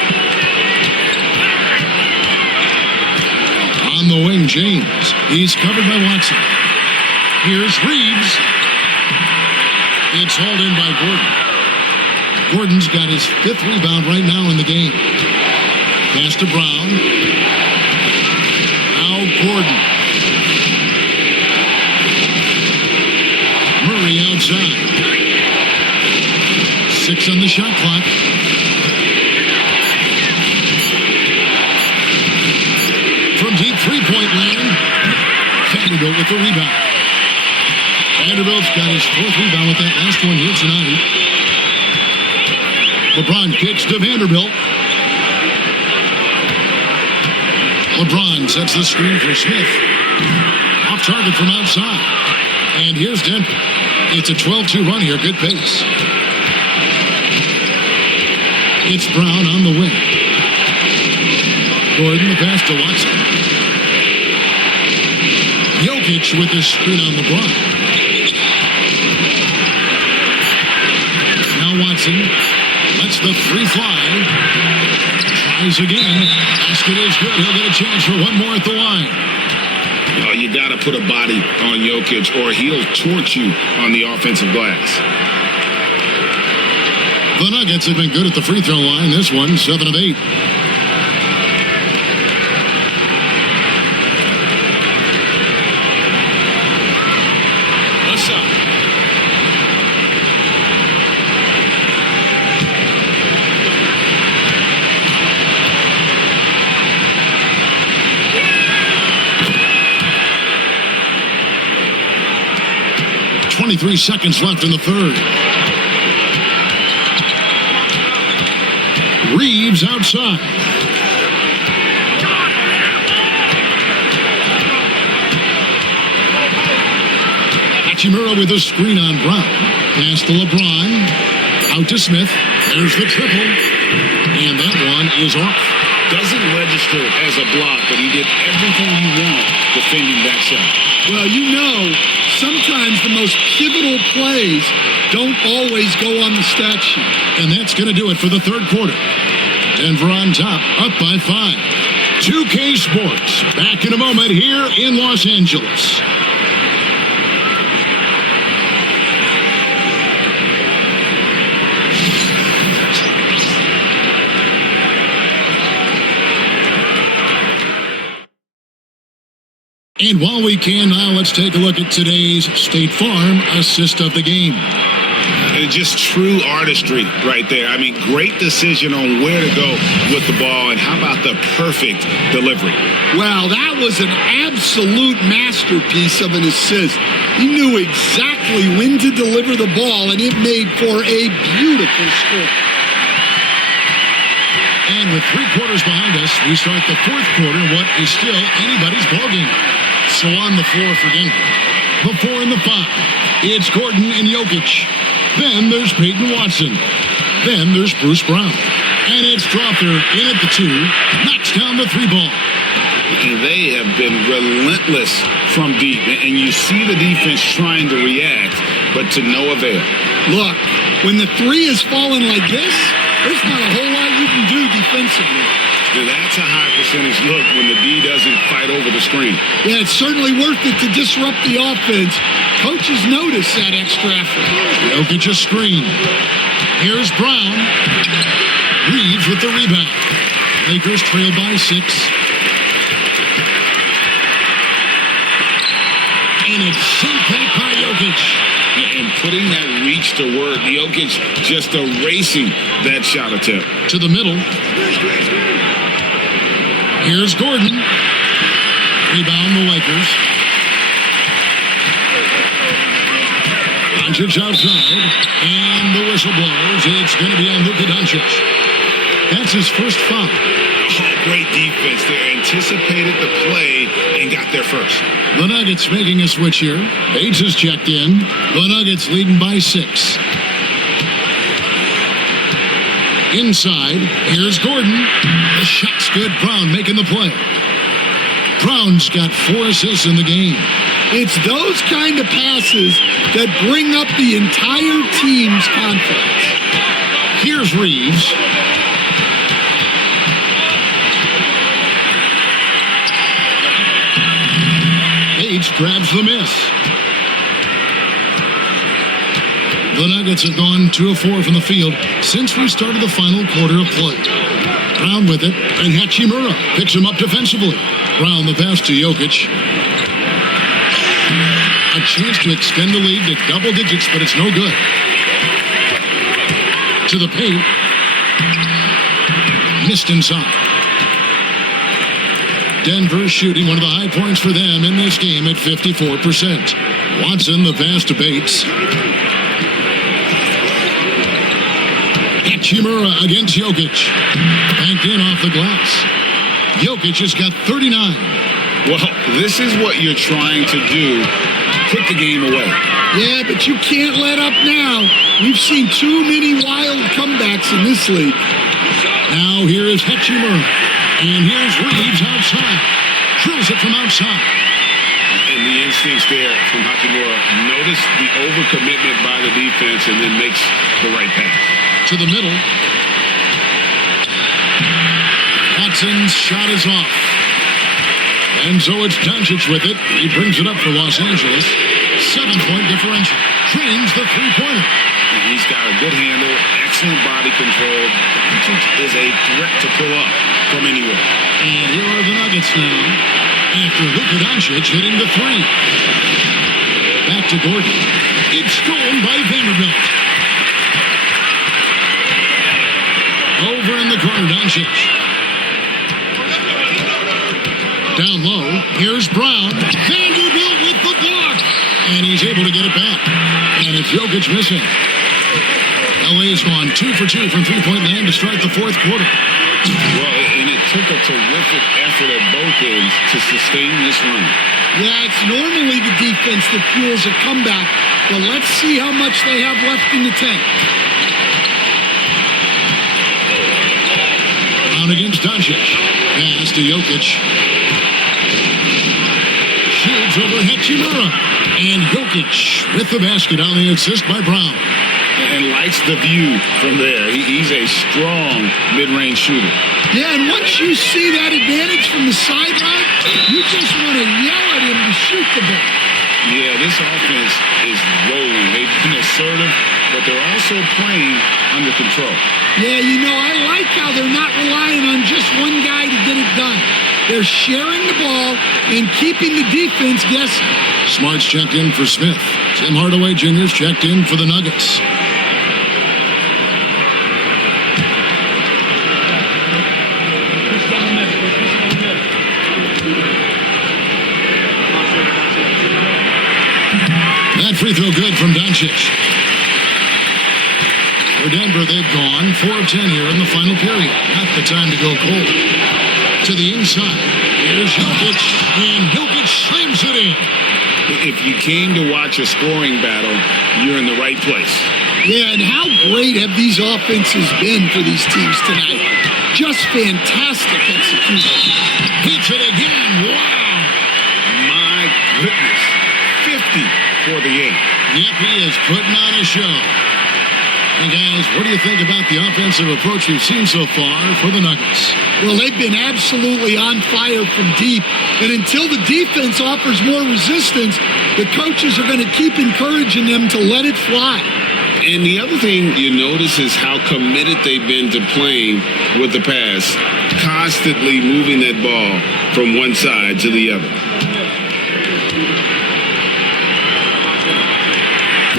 On the wing, James. He's covered by Watson. Here's Reeves. It's hauled in by Gordon. Gordon's got his 5th rebound right now in the game. Pass to Brown. Now Gordon. Murray outside. 6 on the shot clock. From deep three-point land, Vanderbilt with the rebound. Vanderbilt's got his 4th rebound with that last one here tonight. LeBron kicks to Vanderbilt. LeBron sets the screen for Smith. Off target from outside. And here's Denver. It's a 12-2 run here. Good pace. It's Brown on the wing. Gordon, the pass to Watson. Jokic with his screen on LeBron. Now Watson lets the 3 fly. Tries again. Basket is good. He'll get a chance for one more at the line. Oh, you got to put a body on Jokic or he'll torch you on the offensive glass. The Nuggets have been good at the free throw line. This one, 7 of 8. What's up? .23 seconds left in the third. Reeves outside. Hachimura with a screen on Brown. Pass to LeBron. Out to Smith. There's the triple. And that one is off. Doesn't register as a block, but he did everything you want defending that shot. Well, you know, sometimes the most pivotal plays don't always go on the stat sheet. And that's going to do it for the third quarter. Denver on top, up by 5. 2K Sports, back in a moment here in Los Angeles. And while we can now, let's take a look at today's State Farm assist of the game. And just true artistry right there. I mean, great decision on where to go with the ball, and how about the perfect delivery? Well, that was an absolute masterpiece of an assist. He knew exactly when to deliver the ball, and it made for a beautiful score. And with 3 quarters behind us, we start the fourth quarter, what is still anybody's ballgame. So on the floor for Denver. The 4 and the 5. It's Gordon and Jokic. Then there's Peyton Watson. Then there's Bruce Brown. And it's Strother in at the 2. Knocks down the 3 ball. And they have been relentless from deep. And you see the defense trying to react, but to no avail. Look, when the 3 is falling like this, there's not a whole lot you can do defensively. That's a high percentage look when the D doesn't fight over the screen. Yeah, it's certainly worth it to disrupt the offense. Coaches notice that extra effort. Jokic a screen. Here's Brown. Reeves with the rebound. Lakers trail by 6. And it's sent back by Jokic. And putting that reach to work, Jokic just erasing that shot attempt. To the middle. Here's Gordon. Rebound the Lakers. Doncic outside. And the whistle blows. It's going to be on Luka Doncic. That's his first foul. Oh, great defense there. Anticipated the play and got there first. The Nuggets making a switch here. Bates is checked in. The Nuggets leading by 6. Inside, here's Gordon. The shot's good. Brown making the play. Brown's got 4 assists in the game. It's those kind of passes that bring up the entire team's confidence. Here's Reeves. Bates grabs the miss. The Nuggets have gone 2 of 4 from the field since we started the final quarter of play. Brown with it, and Hachimura picks him up defensively. Brown the pass to Jokic. A chance to extend the lead to double digits, but it's no good. To the paint. Missed inside. Denver shooting one of the high points for them in this game at 54%. Watson the pass to Bates. Hachimura against Jokic. Banked in off the glass. Jokic has got 39. Well, this is what you're trying to do. Put the game away. Yeah, but you can't let up now. We've seen too many wild comebacks in this league. Now here is Hachimura. And here's Reeves outside. Drills it from outside. And the instincts there from Hachimura. Notice the overcommitment by the defense and then makes the right pass. To the middle. Watson's shot is off. And so it's Doncic with it. He brings it up for Los Angeles. 7-point differential. Trains the 3-pointer. And he's got a good handle, excellent body control. Doncic is a threat to pull up from anywhere. And here are the Nuggets now. After Luka Doncic hitting the 3. Back to Gordon. It's stolen by Vanderbilt. Over in the corner, Doncic. Down low, here's Brown. Vanderbilt with the block. And he's able to get it back. And it's Jokic missing. LA's gone 2 for 2 from 3-point land to start the fourth quarter. Well, and it took a terrific effort at both ends to sustain this run. Yeah, it's normally the defense that fuels a comeback. But let's see how much they have left in the tank. Brown against Doncic. Pass to Jokic. Shields over Hachimura. And Jokic with the basket on the assist by Brown. And likes the view from there. He's a strong mid-range shooter. Yeah, and once you see that advantage from the sideline, you just want to yell at him to shoot the ball. Yeah, this offense is rolling. They've been assertive, but they're also playing under control. Yeah, you know, I like how they're not relying on just one guy to get it done. They're sharing the ball and keeping the defense guessing. Smart's checked in for Smith. Tim Hardaway Jr.'s checked in for the Nuggets. That free throw good from Doncic. For Denver, they've gone 4 of 10 here in the final period. Not the time to go cold. To the inside. Here's Jokic, and Jokic slams it in. If you came to watch a scoring battle, you're in the right place. Yeah, and how great have these offenses been for these teams tonight? Just fantastic execution. Hits it again. Wow. My goodness. 50 for the game. Yep, he is putting on a show. And guys, what do you think about the offensive approach we've seen so far for the Nuggets? Well, they've been absolutely on fire from deep. And until the defense offers more resistance, the coaches are going to keep encouraging them to let it fly. And the other thing you notice is how committed they've been to playing with the pass, constantly moving that ball from one side to the other.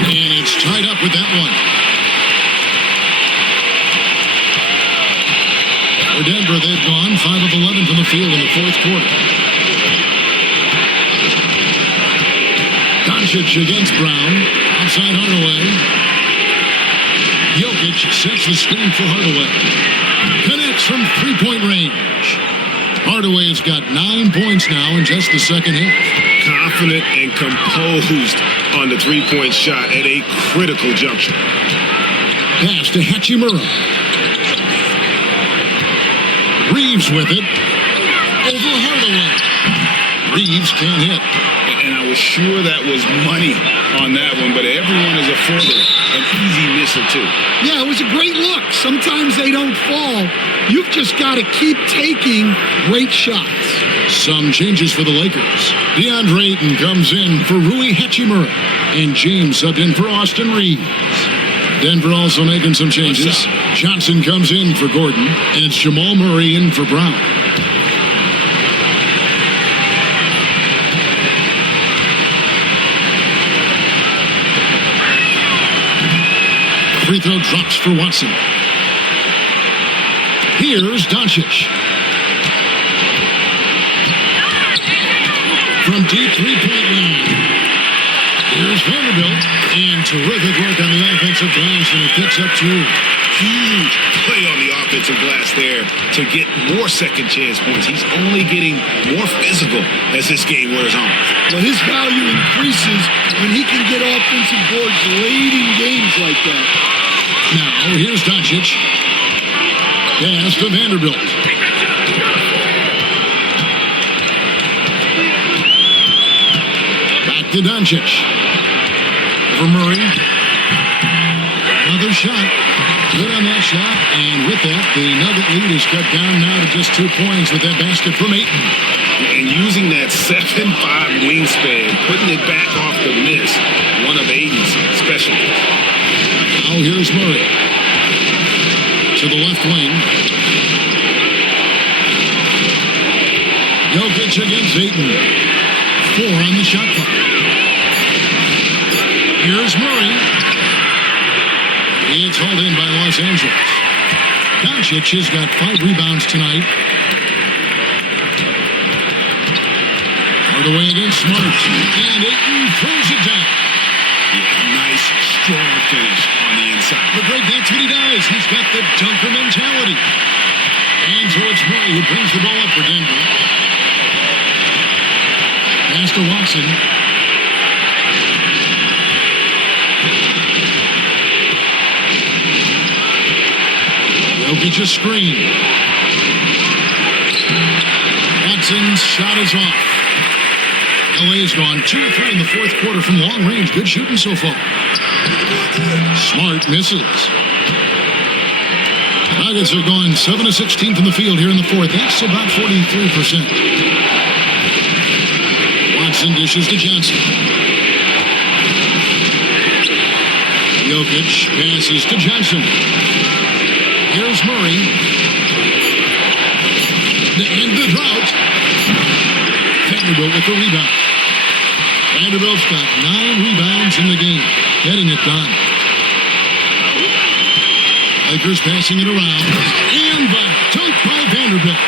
And it's tied up with that one. For Denver, they've gone 5 of 11 from the field in the fourth quarter. Doncic against Brown. Outside Hardaway. Jokic sets the screen for Hardaway. Connects from three-point range. Hardaway's got 9 points now in just the second half. Confident and composed on the three-point shot at a critical juncture. Pass to Hachimura. Reeves with it. Over Hardaway. Reeves can't hit. And I was sure that was money on that one, but everyone is afforded an easy miss or two. Yeah, it was a great look. Sometimes they don't fall. You've just got to keep taking great shots. Some changes for the Lakers. DeAndre Ayton comes in for Rui Hachimura. And James subbed in for Austin Reeves. Denver also making some changes. Johnson comes in for Gordon. And it's Jamal Murray in for Brown. Free throw drops for Watson. Here's Doncic. From deep three-point line. Here's Vanderbilt. And terrific work on the offensive glass, and he picks up 2. Huge play on the offensive glass there to get more second chance points. He's only getting more physical as this game wears on. Well, his value increases when he can get offensive boards late in games like that. Now, here's Doncic. Pass to Vanderbilt. Back to Doncic. For Murray. Another shot. Good on that shot. And with that, the Nugget lead is cut down now to just 2 points with that basket from Ayton. And using that 7'5" wingspan, putting it back off the miss, one of Ayton's specialties. Now here's Murray. To the left wing. Jokic against Ayton. 4 on the shot clock. Here's Murray. It's hauled in by Los Angeles. Doncic has got 5 rebounds tonight. Hardaway against Smart. And Ayton throws it down. Yeah, nice, strong finish on the inside. But Greg, that's what he does. He's got the dunker mentality. And so it's Murray who brings the ball up for Denver. Pass to Watson. Jokic's screen. Watson's shot is off. LA has gone 2 of 3 in the fourth quarter from long range. Good shooting so far. Smart misses. Nuggets are going 7 of 16 from the field here in the fourth. That's about 43%. Watson dishes to Johnson. Jokic passes to Johnson. Here's Murray. To end the drought. Vanderbilt with the rebound. Vanderbilt's got 9 rebounds in the game, getting it done. Lakers passing it around, and the dunk by Vanderbilt.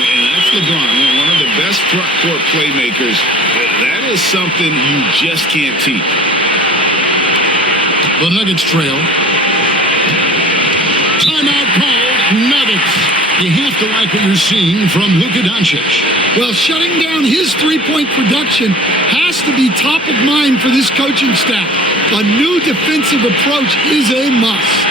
And that's LeBron, one of the best front court playmakers. That is something you just can't teach. The Nuggets trail. Timeout called. Nuggets. You have to like what you're seeing from Luka Doncic. Well, shutting down his three-point production has to be top of mind for this coaching staff. A new defensive approach is a must.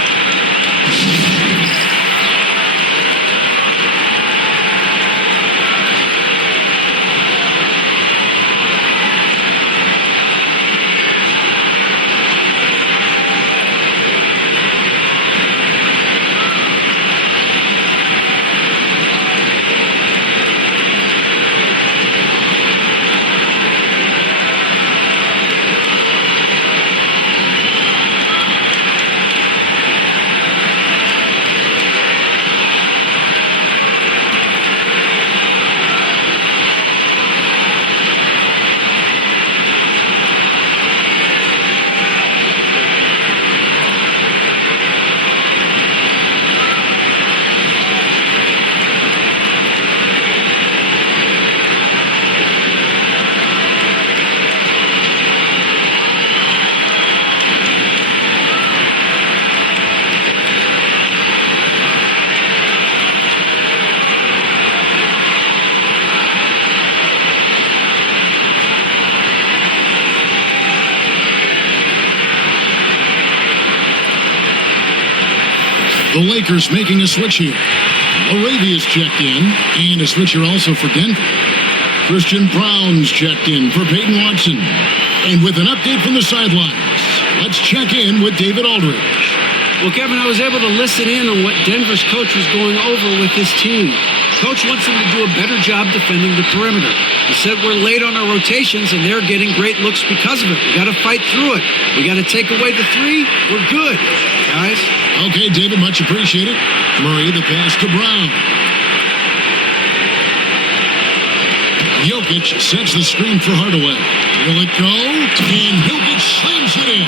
The Lakers making a switch here. Arabia's checked in, and a switch here also for Denver. Christian Brown's checked in for Peyton Watson. And with an update from the sidelines, let's check in with David Aldridge. Well, Kevin, I was able to listen in on what Denver's coach was going over with his team. Coach wants them to do a better job defending the perimeter. He said we're late on our rotations, and they're getting great looks because of it. We got to fight through it. We got to take away the three. We're good, guys. Okay, David, much appreciated. Murray, the pass to Brown. Jokic sets the screen for Hardaway. Will it go? And Jokic slams it in.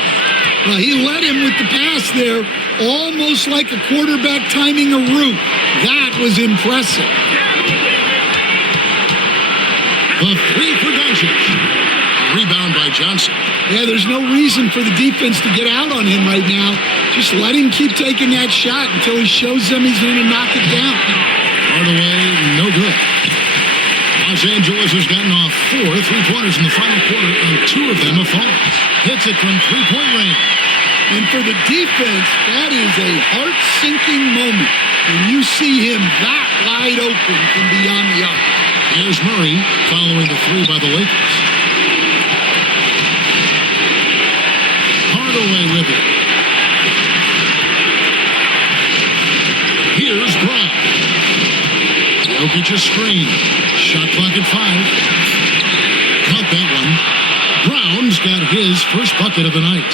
He led him with the pass there, almost like a quarterback timing a route. That was impressive. The three for Doncic. Rebound by Johnson. Yeah, there's no reason for the defense to get out on him right now. Just let him keep taking that shot until he shows them he's going to knock it down. Hardaway, no good. Los Angeles has gotten off 4 3-pointers in the final quarter, and 2 of them have fallen. Hits it from three-point range. And for the defense, that is a heart-sinking moment when you see him that wide open from beyond the arc. Here's Murray following the 3 by the Lakers. Hardaway with it. Here's Brown. Jokic's screen. Shot clock at 5. Caught that one. Brown's got his first bucket of the night.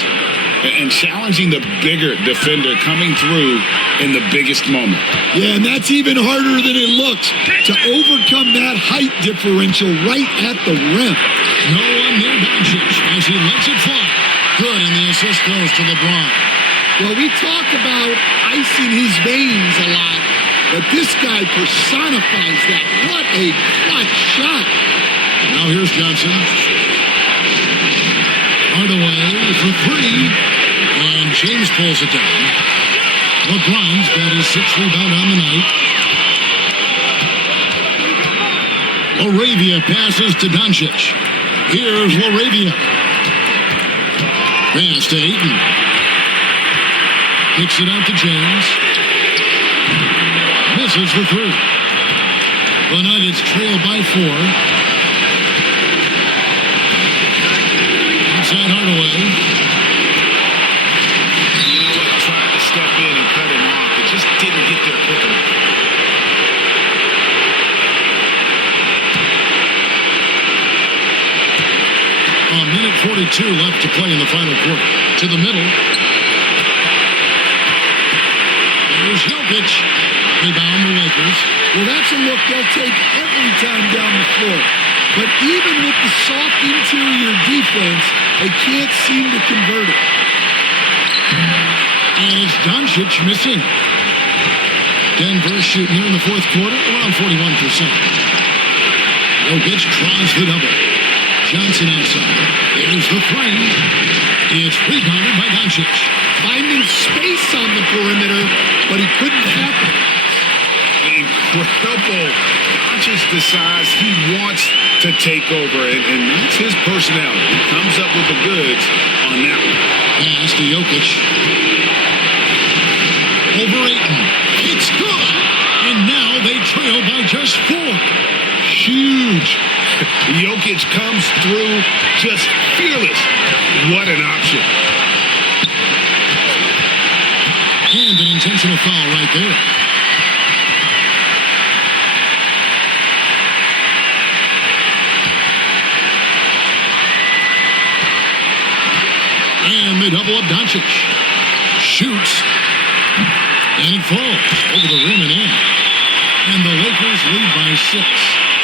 And challenging the bigger defender coming through in the biggest moment. Yeah, and that's even harder than it looks to overcome that height differential right at the rim. No one near Doncic as he lets it fly. Good, and the assist goes to LeBron. Well, we talk about icing his veins a lot, but this guy personifies that. What a clutch shot. Now here's Johnson. Hardaway for 3. And James pulls it down. LeBron's got his 6th rebound on the night. Laravia passes to Doncic. Here's Laravia. Pass to Ayton. Kicks it out to James. Misses the 3. The Nuggets trail by 4. Inside Hardaway. You know what? Tried to step in and cut him off. It just didn't get there quick enough. A minute 42 left to play in the final quarter. To the middle. There's Jokic. Rebound the Lakers. Well, that's a look they'll take every time down the floor. But even with the soft interior defense, they can't seem to convert it. And it's Doncic missing. Denver shooting here in the fourth quarter around 41%. Jokic tries the double. Johnson outside. There's the three. It's rebounded by Doncic. Finding space on the perimeter, but he couldn't capitalize. Incredible. Doncic decides he wants to take over, and that's his personality. He comes up with the goods on that one. Pass to Jokic. Over Ayton. It's good. And now they trail by just 4. Huge. Jokic comes through just fearless. What an option. And an intentional foul right there. And they double up Doncic. Shoots. And it falls over the rim and in. And the Lakers lead by 6.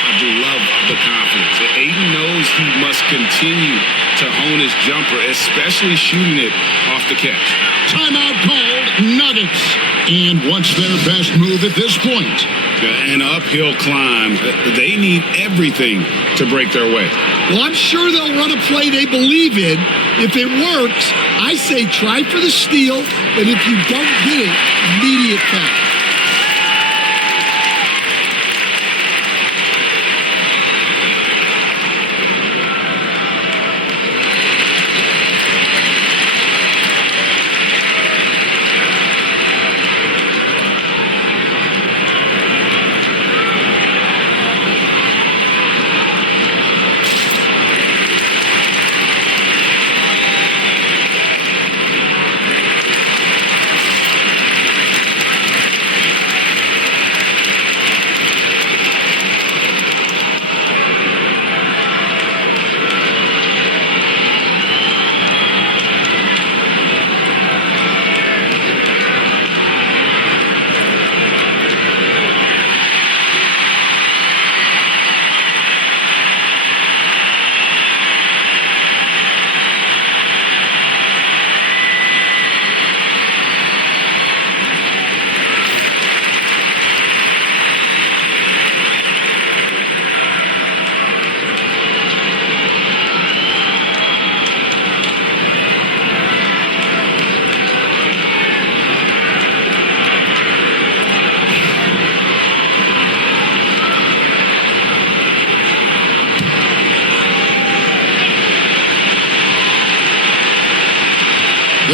I do love the confidence. Ayton knows he must continue to hone his jumper, especially shooting it off the catch. Timeout called, Nuggets. And what's their best move at this point? An uphill climb. They need everything to break their way. Well, I'm sure they'll run a play they believe in. If it works, I say try for the steal, but if you don't get it, immediate foul.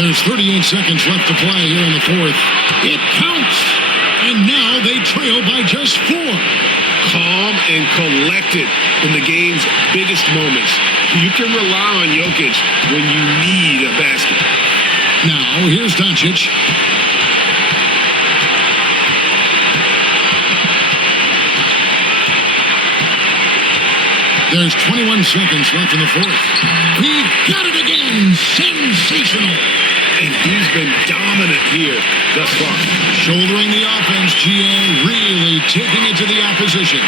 There's 38 seconds left to play here in the fourth. It counts. And now they trail by just 4. Calm and collected in the game's biggest moments. You can rely on Jokic when you need a basket. Now, here's Doncic. There's 21 seconds left in the fourth. He got it again. Sensational. And he's been dominant here thus far. Shouldering the offense, GA really taking it to the opposition.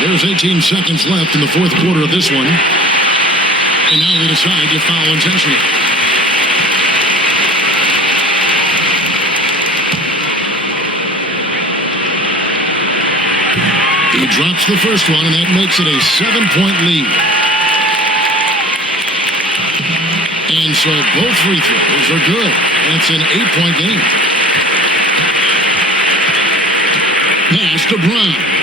There's 18 seconds left in the fourth quarter of this one. And now they decide to foul intentionally. He drops the first one, and that makes it a 7-point lead. And so both free throws are good. That's an 8-point game. Pass to Brown.